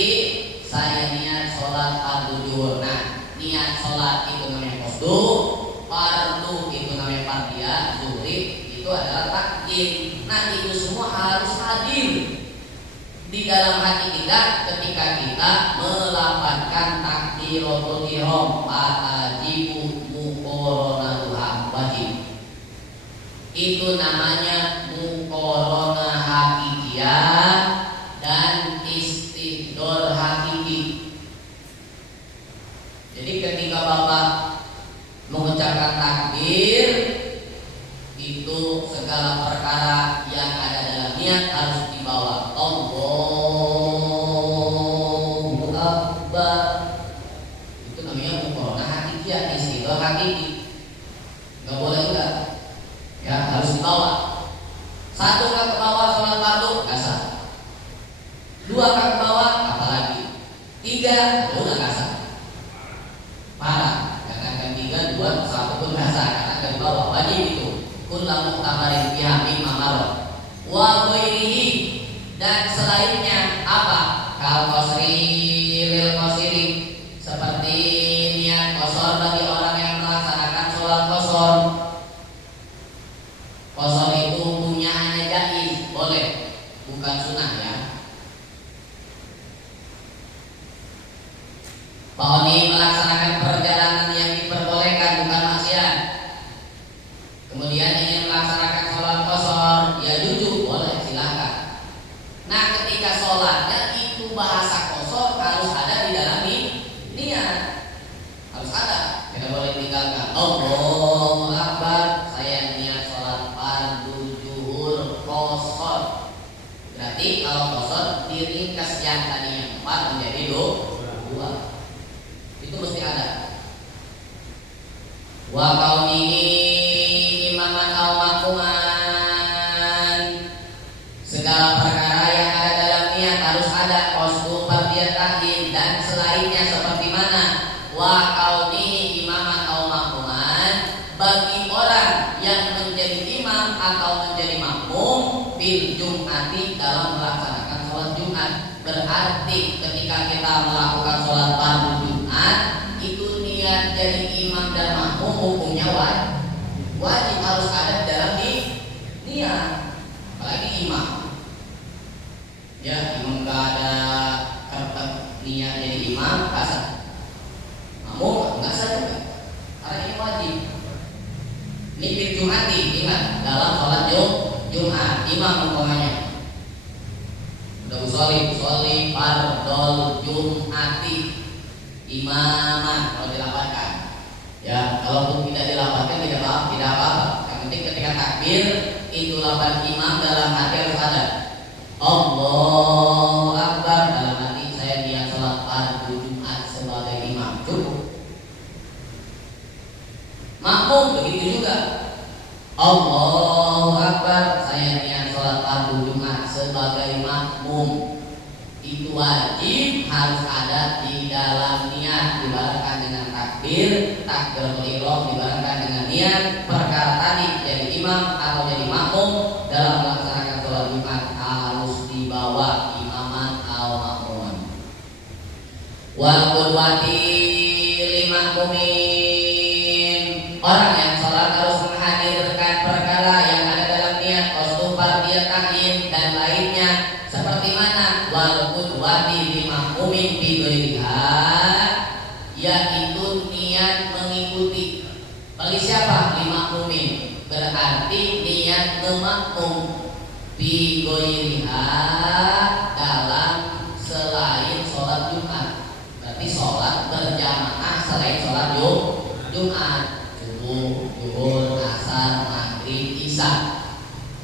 saya niat sholat fardu zuhur. Nah, niat sholat itu namanya qasdu, fardu itu namanya fardiyah, zuhri itu adalah takyin. Nah, itu semua harus hadir di dalam hati kita ketika kita melafazkan takbiratul ihram. Wajibu muqaranatuha, wajib. Itu namanya muqaranah hakikiyah dan istihdor hakiki. Jadi ketika Bapak mengucapkan takbir, itu segala perkara yang ada dalam niat harus dibawa. Allahu Akbar. Itu namanya muqaranah hakikiyah, istihdor hakiki. Enggak boleh enggak. Ya, harus dibawa. Satu kan ke bawah sholat fardu, kasar. Dua kan ke bawah, apalagi. Tiga, udah kasar. Parah. Jangan tiga, dua, satu pun kasar. Karena ke bawah wajib itu. Kullu tamarin biha mimma marad. Wa ghairihi, dan selainnya apa? Kal qasri lil qasiri, seperti niat qasar bagi orang yang melaksanakan sholat qasar. Qasar itu hukumnya hanya jaiz, boleh, bukan sunnah ya. Pak Oni melaksanakan perjalanan yang diperbolehkan, bukan maksiat. Kemudian ingin melaksanakan sholat qasar, ya jujur, boleh, silakan. Nah, ketika sholatnya itu bahasa qasar harus ada di dalam niat, harus ada. Tidak boleh tinggalkan. Allahu Akbar, saya niat sholat fardu zuhur qasar. Berarti kalau qasar diringkas yang tadinya 4 menjadi 2. Itu mesti ada. Wa kaunihi imaman aw makmuman, segala perkara yang ada dalam niat harus ada qasdu, fardiyah, takyin, dan selainnya seperti mana? Wa kaunihi imaman aw makmuman, bagi orang yang menjadi imam atau menjadi makmum bil jum'ati, dalam melaksanakan sholat Jumat. Berarti ketika kita melakukan sholat fardu Jumat, itu niat jadi imam dan makmum hukumnya wajib, harus ada dalam niat. Apalagi imam, ya, imam gak ada kertas niat jadi imam, kasar. Makmum nggak sah juga, karena ini wajib. Ini bil jum'ati, ingat, dalam sholat Jumat imam umpamanya udah usolli fardol Jum'ati imaman, kalau dilapatkan ya. Kalaupun tidak dilapatkan tidak apa-apa. Yang penting ketika takbir itu lapan imam dalam hati harus ada. Allahu Akbar, dalam hati saya niat sholat fardu Jumat sebagai imam, cukup. Makmum begitu juga. Allahu Akbar, saya niat sholat fardu Jumat sebagai makmum. Itu wajib, harus ada di dalam niat, dibarengkan dengan takbir, takbiratul ihram dibarengkan dengan niat. Perkara tadi jadi imam atau jadi makmum dalam melaksanakan sholat Jumat harus dibawa imaman atau makmuman. Wal qudwati lil makmumin, orang yang sholat harus menghadirkan berarti niat memakmum fi ghairiha dalam selain sholat Jumat. Berarti sholat berjamaah selain sholat Jumat, subuh, zuhur, asar, maghrib, isya.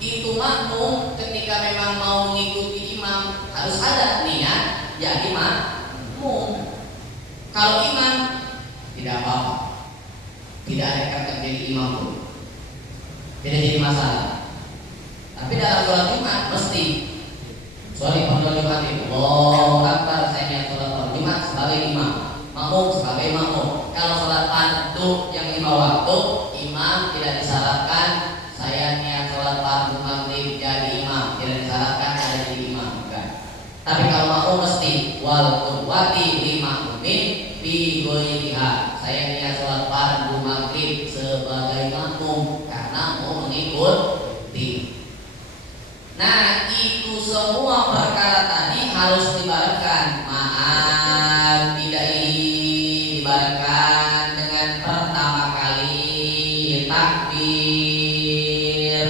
Itu makmum ketika memang mau mengikuti imam harus ada niat jadi makmum. Kalau imam tidak apa-apa, tidak ada kata jadi imam pun tidak jadi masalah. Tapi dalam sholat Jumat mesti sorry pada Jumat itu Allahu Akbar, saya niat sholat Jumat sebagai imam, makmum sebagai makmum. Kalau sholat fardu yang 5 waktu, imam tidak disyaratkan saya niat sholat fardu maghrib jadi imam, tidak disyaratkan ada jadi imam, bukan. Tapi kalau makmum mesti wal qudwati li makmumin fi ghairiha, saya niat sholat fardu maghrib sebagai makmum karena mau mengikuti. Nah, itu semua perkara tadi harus dibarengkan. Maaf, tidak dibarengkan dengan pertama kali takbir.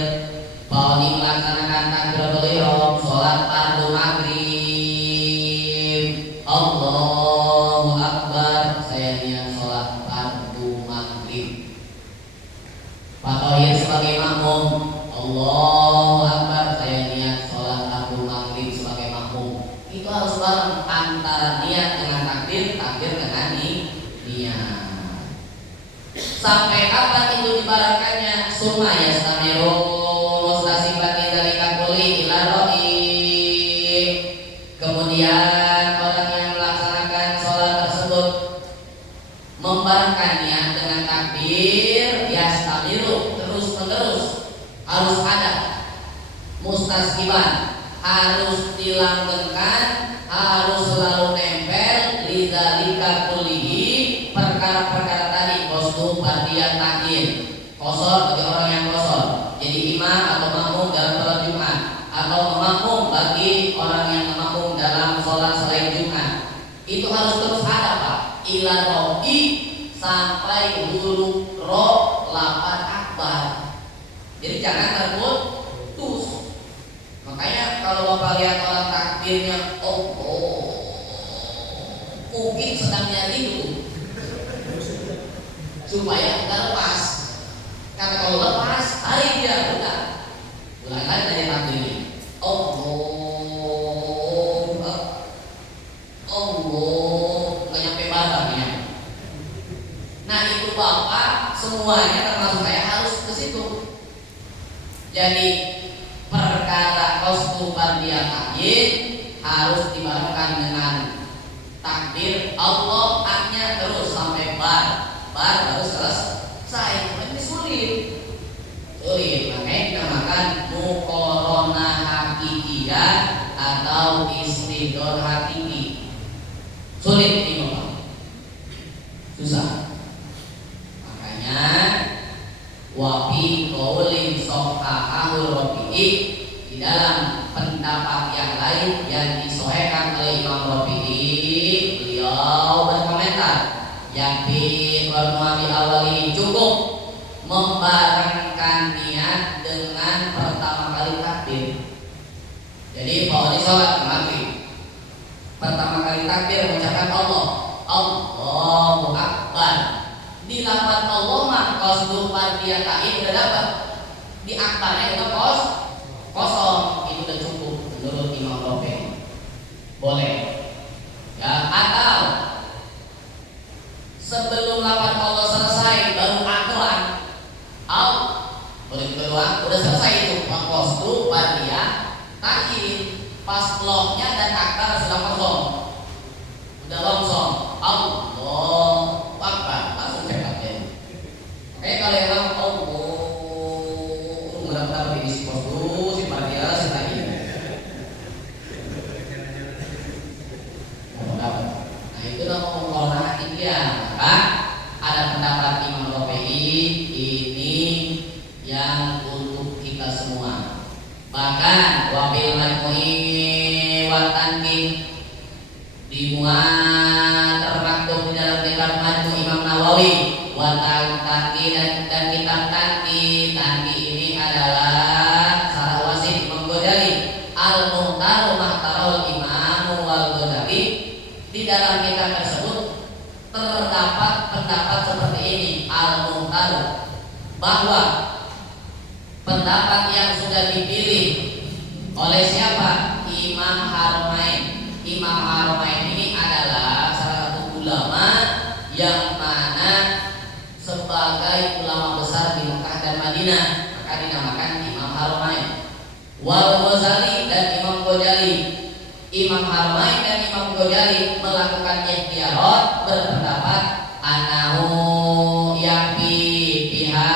Bahwa melaksanakan takbiratul ihram sholat fardu maghrib. Allahu Akbar, saya niat sholat fardu maghrib. Pak Tohir sebagai makmum, Allahu Akbar, saya niat sholat fardu maghrib sebagai makmum. Itu harus bareng antara niat dengan takbir, takbir dengan niat. Sampai kapan itu dibarengkannya? Summa yastamiru mustasibati dzalika kulli ila ra'i. Kemudian orang yang melaksanakan sholat tersebut membarengkan niat dengan takbir, yastamiru terus-menerus, harus ada mustasqiban, harus dilanggengkan, harus selalu nempel lidzalika kullihi, perkara-perkara tadi, kostum, fardiyah, takhir, qosor bagi orang yang qosor, jadi imam atau makmum dalam sholat Jumat, atau makmum bagi orang yang makmum dalam sholat selain Jumat. Itu harus terus ada, Pak, ila ro'i, sampai huruf ro lapan akbar. Jadi jangan terputus. Makanya kalau Bapak lihat orang takbirnya, oh, mungkin sedang nyari dulu supaya tidak lepas. Karena kalau lepas, tarik dia, udah. Ulang lagi dari takbirnya. Nggak nyampe badannya. Nah itu Bapak semuanya termasuk saya harus ke situ. Jadi perkara kostum fardiyah takhir harus dibarengkan dengan takbir Allah aknya terus sampai bar baru selesai. Ini sulit, makanya dinamakan muqaronah hakikiyah atau istidor hakiki. Sulit ini Bapak, susah. Makanya wafi qaulin sahahul Rafi'i, di dalam pendapat yang lain yang disohhikan oleh Imam Rafi'i, beliau berkomentar yakin bahwa di awal ini cukup membarengkan niat dengan pertama kali takbir. Jadi kalau di sholat maghrib pertama kali takbir mengucapkan Allahu Akbar. Di lafaz Allah mah kostum fardiyah takhir udah dapat. Di akbarnya itu kosong, itu udah cukup menurut Imam Rafi'i. Boleh. Ya, atau sebelum lafaz Allah selesai baru akbar. Boleh kedua udah selesai itu kostum fardiyah takhir. Pas lohnya dan akbar sudah kosong. Udah longsong. Allahu Akbar. Kalau yang mudah-mudahan ini si postur, si partia, si tadi. Nah itu nama mengelola dia. Maka ada pendapat Imam Rafi'i ini yang untuk kita semua. Bahkan wabil majmu'i wa tanbih dimuat termaktub di dalam kitab Majmu' Imam Nawawi wa tanqi dan kitab tanqi bahwa pendapat yang sudah dipilih oleh siapa? Imam Haramain. Imam Haramain ini adalah salah satu ulama yang mana sebagai ulama besar di Mekah dan Madinah, maka dinamakan Imam Haramain. Wal Ghazali dan Imam Ghazali. Imam Haramain dan Imam Ghazali melakukan ikhtiarat, berpendapat anahu yakfi biha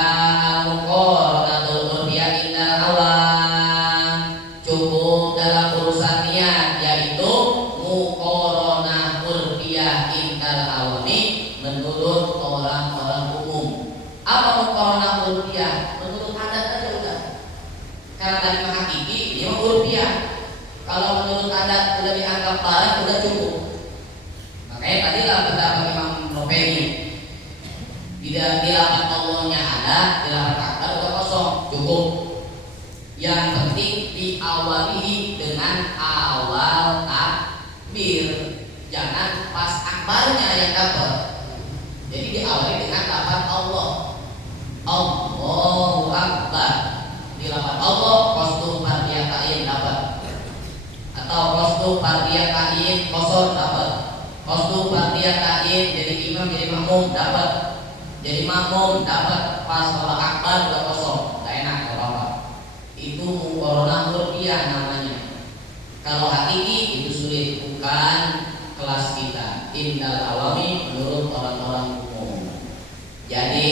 al-muqaranatul urfiyah indal awam, cukup dalam urusan niat, yaitu muqaranah urfiyah indal awami menurut orang-orang umum. Apa muqaranah urfiyah? Menurut adat aja udah, karena tadi hakiki ini urfiyah. Kalau menurut adat sudah dianggap barat, sudah cukup. Makanya tadi lah pendapat Imam Nopeni. Tidak dilapat Allahnya ada, dilapat akbar udah kosong, cukup. Yang penting diawali dengan awal takbir, jangan pas akbarnya yang dapat. Jadi diawali dengan lafaz Allah, Allahu Akbar. Dilapat Allah, kostum fardiyah ta'in dapat, atau kostum fardiyah ta'in kosor dapat, kostum fardiyah ta'in jadi imam jadi makmum dapat, jadi makmum dapat, pas Allah akbar udah kosong, gak enak gak apa-apa. Itu muqaranah urfiyah namanya. Kalau hakiki itu sulit, bukan kelas kita. Indal awami menurut orang-orang umum. Jadi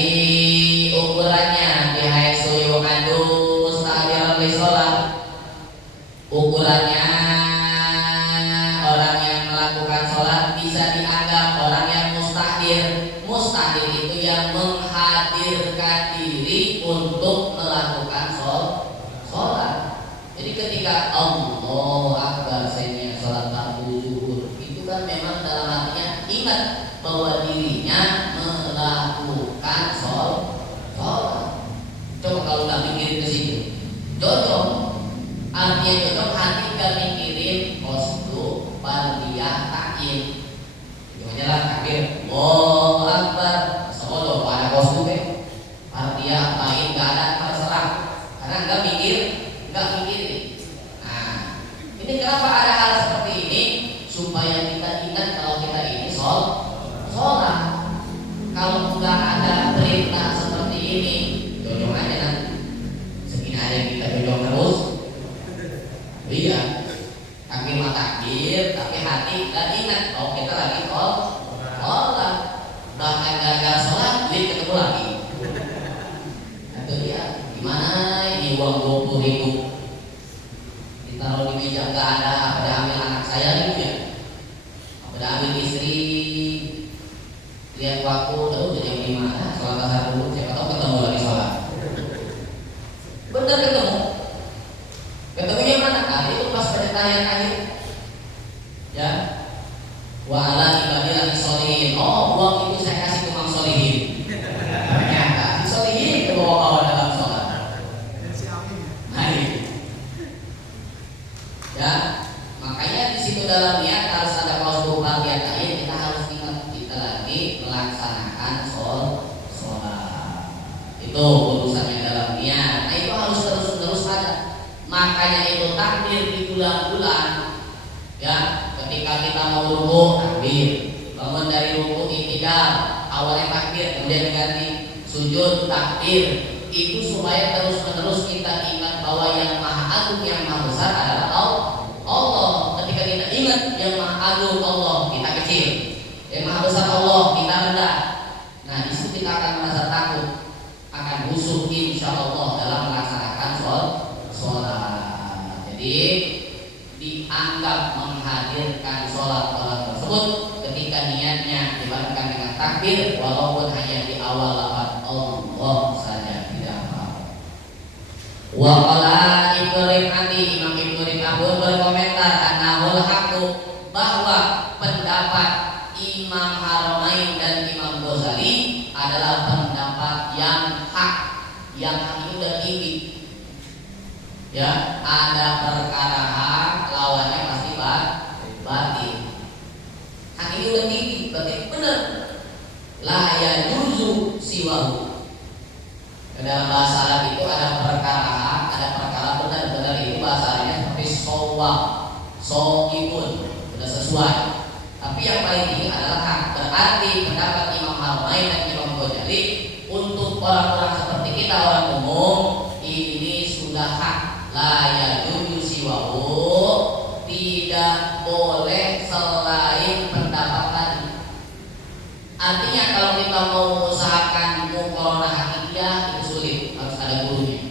ukurannya bihaisu yuqadus ta'biran li sholat, ukurannya orang yang melakukan sholat bisa dianggap orang yang mustahdir. Mustahdir itu yang menghadirkan diri untuk melakukan sholat. Jadi ketika Allahu Akbar saya sholat fardu zuhur, itu kan memang dalam hatinya ingat bahwa dirinya melakukan sholat. Coba kalau nggak mikirin ke situ, cocok. Artinya cocok, hati nggak mikirin kostum fardiyah ta'in. Itu jalan takbir, Allahu Akbar, solo ada kostum fardiyah ta'in nggak ada masalah, karena nggak mikirin. Nah, ini kenapa ada hal seperti ini? Supaya kita ingat kalau kita ini sholat. Kalau nggak ada perintah seperti ini, jojong aja nanti. Segini aja kita jojong terus. Iya, takbir takbir, tapi hati nggak ingat kalau kita lagi sholat. Bahkan gagal sholat, duit ketemu lagi. Itu dia. Gimana ini uang 20.000 ditaruh di meja nggak ada, apa diambil anak saya gitu ya, apa diambil istri. Lihat waktu, aduh jadi gimana? Sholat asar dulu, siapa tahu ketemu lagi sholat. Bener ketemu. Ketemunya mana? Nah, itu pas pada tahiyat akhir. Ya. Wa ala ibadillahi sholihin. Oh, uang itu saya kasih ke Mang Sholihin. Ternyata si Sholihin ke bawah dalam sholat. Nah, itu. Ya, makanya di situ dalam niat harus ada kostum fardiyah ta'in. Kita harus ingat kita lagi melaksanakan sholat. Itu urusannya dalam niat. Nah, itu harus terus ada. Makanya itu takbir di bulan-bulan. Ya, ketika kita mau ruku takbir, bangun dari ruku i'tidal, awalnya takbir, kemudian diganti sujud takbir. Itu supaya terus-menerus kita ingat bahwa yang Maha Agung, yang Maha Besar adalah Allah. Ketika kita ingat yang Maha Agung Allah, kita kecil. Yang Maha Besar Allah, kita rendah. Nah, di situ kita akan merasa takut, akan khusyuk insyaallah dalam melaksanakan sholat. Jadi dianggap menghadirkan sholat tersebut ketika niatnya dibarengkan dengan takbir, walaupun hanya di awal lafaz Allah saja, tidak apa-apa. Wa qala Ibnu Rif'ati, Imam Ibnu Rif'ati berkomentar annahul haqqu, bahwa pendapat Imam Haramain dan Imam Ghazali adalah pendapat yang hak. Yang hak itu udah tinggi. Ya, ada perkara hak, lawannya pasti batil. Hak ini udah tinggi, berarti benar. La yajuzu siwahu. Dalam bahasa Arab itu ada perkara benar-benar itu bahasa Arabnya seperti sawab, sawibun, sudah sesuai. Tapi yang paling tinggi adalah hak. Berarti pendapat Imam Haramain dan Imam Ghazali untuk orang-orang seperti kita orang umum ini sudah hak. La yajuzu siwahu, tidak boleh selain pendapat tadi. Artinya kalau kita mau mengusahakan muqaranah hakikiyah itu sulit, harus ada gurunya.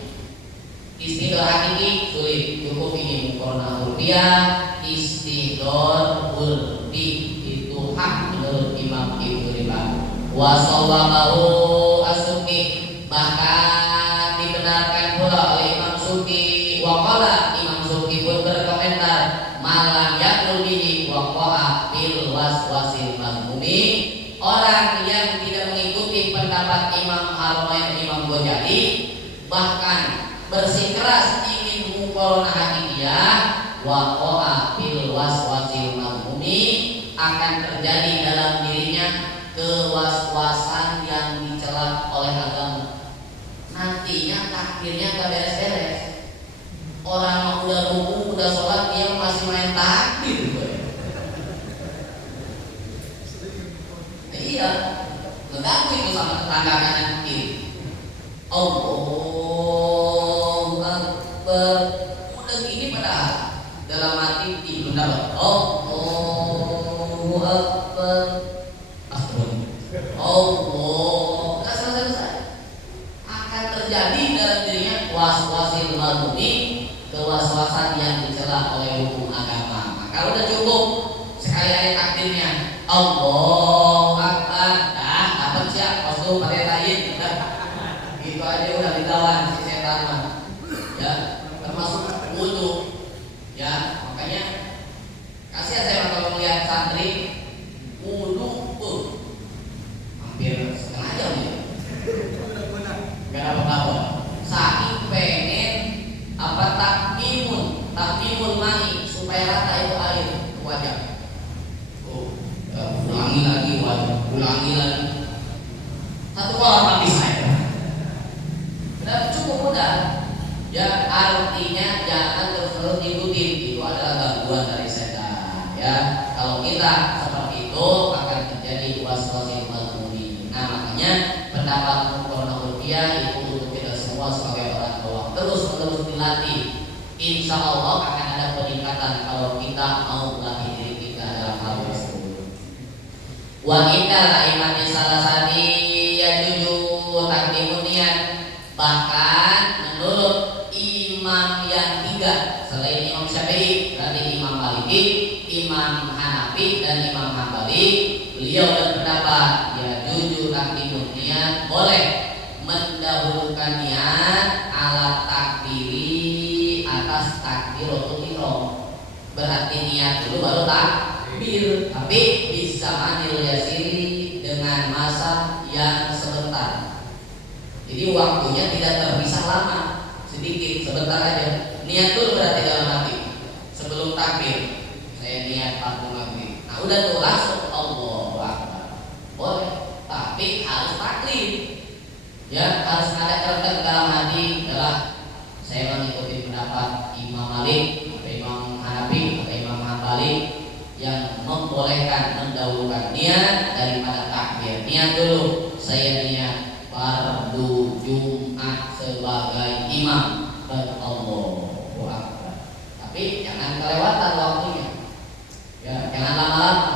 Istidor hakiki sulit, cukup ini muqaranah urfiyah, istidor urfi itu hak menurut Imam Ibnu Ribah. Wa sawabahu as-Suki, bahkan dibenarkan pula oleh Imam Suki. Waqala Imam Suki pun berkomentar, malam yakul bihi waqa'a bil waswasil mazmumi. Orang yang tidak mengikuti pendapat Imam Haramain dan Imam Ghazali, bahkan bersikeras ingin muqaranah hakikiyah, waqa'a bil waswasil mazmumi, akan terjadi dalam dirinya kewaswasan yang dicela oleh agama. Nantinya takdirnya gak beres-beres. Orang udah ruku, udah sholat, dia masih main takdir. Iya, mengganggu itu sama tetangga kanan kiri. Allahu Akbar, udah gini padahal dalam hati belum dapat. Allahu Akbar, astagfirullah. Allah, nggak selesai. Akan terjadi dalam dirinya waswasil mazmumi, kewaswasan yang dicela oleh hukum agama. Maka udah cukup sekali ayat takdirnya. Allah Akbar, dah dapat siap kostum pakai lain. Itu aja udah ditawan si setan mah. Ya, termasuk wudu. Ya, makanya kasihan saya kalau melihat santri wudu tuh hampir setengah jam ya. Gak dapat-dapat. Saking pengen takmimun mani supaya rata itu air ke wajah. Ulangi lagi. Satu orang mati saya. Dan cukup mudah. Ya, artinya jangan terus ikutin. Itu adalah gangguan dari setan. Ya, kalau kita seperti itu akan terjadi waswasil mazmumi. Nah, makanya pendapat muqaranah urfiyah itu untuk kita semua sebagai orang awam terus-menerus dilatih. Insya Allah akan ada peningkatan kalau kita mau melatih diri kita dalam hal tersebut. Wa innal aimati salasati yajuzu taqdimun niat, bahkan menurut imam yang tiga selain Imam Syafi'i, berarti Imam Maliki, Imam Hanafi dan Imam Hambali, beliau berpendapat yajuzu taqdimun niat, boleh mendahulukan niat ala takdiri atas takbiratul ihram. Berarti niat dulu baru takbir, tapi bisa manil yasiri dengan masa yang sebentar. Jadi waktunya tidak terpisah lama, sedikit, sebentar aja. Niat dulu berarti dalam hati sebelum takbir. Saya niat waktu maghrib. Nah udah tuh langsung Allahu Akbar. Boleh, tapi harus taklid. Ya, harus ada kerendah dalam hati adalah saya mengikuti pendapat Imam Malik, atau Imam Hanafi, atau Imam Hambali yang membolehkan mendahulukan niat daripada takbir. Niat dulu, saya niat fardu Jumat sebagai imam. Allahu Akbar. Tapi jangan kelewatan waktunya. Ya, jangan lama-lama.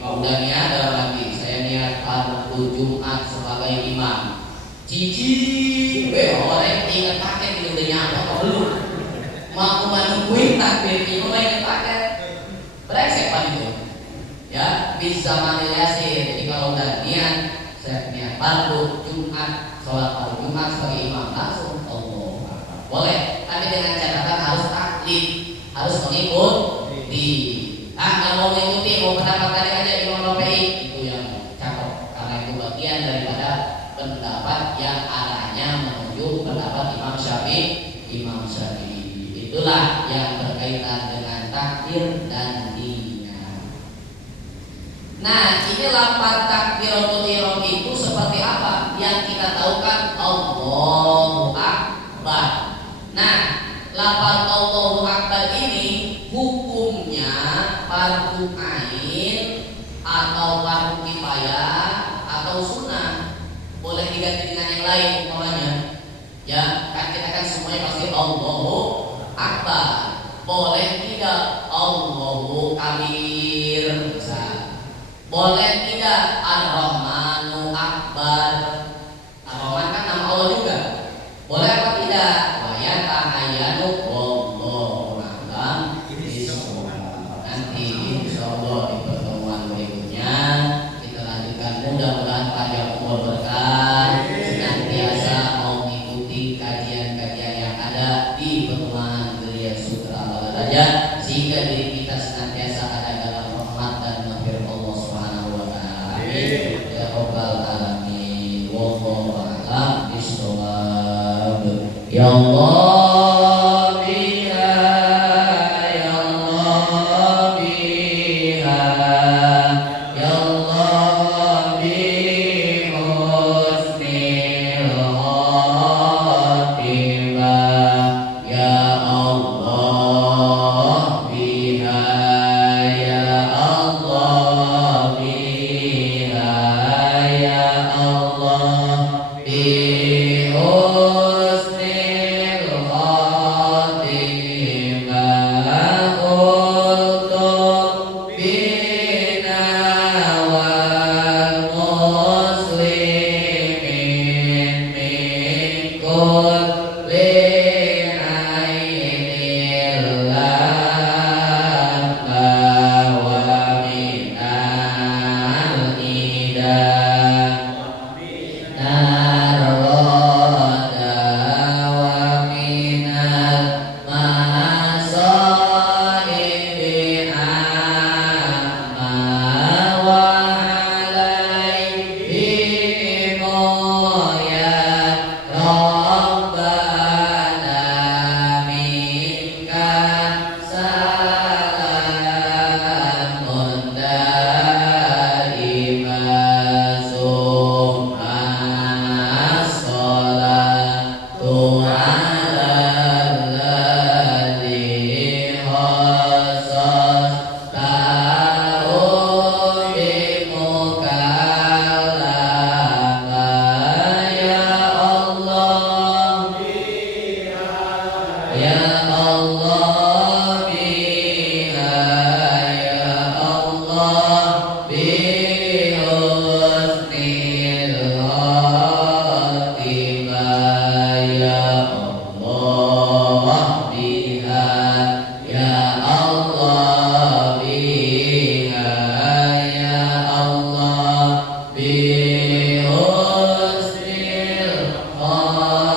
Kalau udah niat dalam hati, saya niat fardu Jumat sebagai imam. Cici, orang ingat paket itu udah nyampe atau belum? Mau menungguin takbir itu ingat paket. Brengsek pan itu. Ya, bisa manilasi. Jadi kalau udah niat, saya niat fardu Jumat, sholat fardu Jumat sebagai imam, langsung Allah. Boleh, tapi dengan catatan harus taklid, harus mengikuti. Nggak mau mengikuti, mau pendapat tadi aja Imam Rafi'i, itu yang cakep karena itu bagian daripada pendapat yang arahnya menuju pendapat Imam Syafi'i. Itulah yang berkaitan dengan takdir dan niat. Nah, ini lafaz takbiratul ihram itu seperti apa? Yang kita tahu kan Allahu Akbar. Nah, lafaz Allahu Akbar ini hukumnya fardu ain atau fardu kifayah atau sunnah. Boleh diganti dengan yang lain umpamanya. Ya, kan kita kan semuanya pasti Allahu Akbar. Boleh tidak Allahu Kabir. Boleh tidak Ar-Rahmanu Akbar. Ar-Rahman kan nama Allah juga. Boleh apa tidak? Wa yatahayyanu wallahu a'lam bishawab. Nanti insyaallah di pertemuan berikutnya kita lanjutkan. Mudah-mudahan panjang umur berkah, senantiasa mau mengikuti kajian-kajian yang ada di pertemuan Geria Sutra Al-Darajat, sehingga diri kita senantiasa ada dalam rahmat dan mahfirah Allah Subhanahu wa taala. Amin ya rabbal alamin. Wallahu a'lam bishawab. Ya Allah biha, ya Allah biha, ya Allah bi husnil khatimah, ya Allah biha, ya Allah biha, ya Allah bi husnil khatimah, qultum bina wal muslimin min kulli ainil lamma wa minal idah narada wa minal masaibi amma wa alaihim ya rabbana minka salamun daima summa salatu ala alladhi khasas tahu bimukallama, ya Allah ya Allah biha, ya Allah bi husnil khatimah, ya Allah biha, ya Allah biha, ya Allah bi husnil khatimah.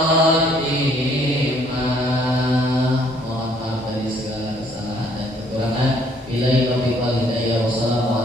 Mohon maaf dari segala kesalahan dan kekurangan. Billahi taufiq wal hidayah. Wassalamualaikum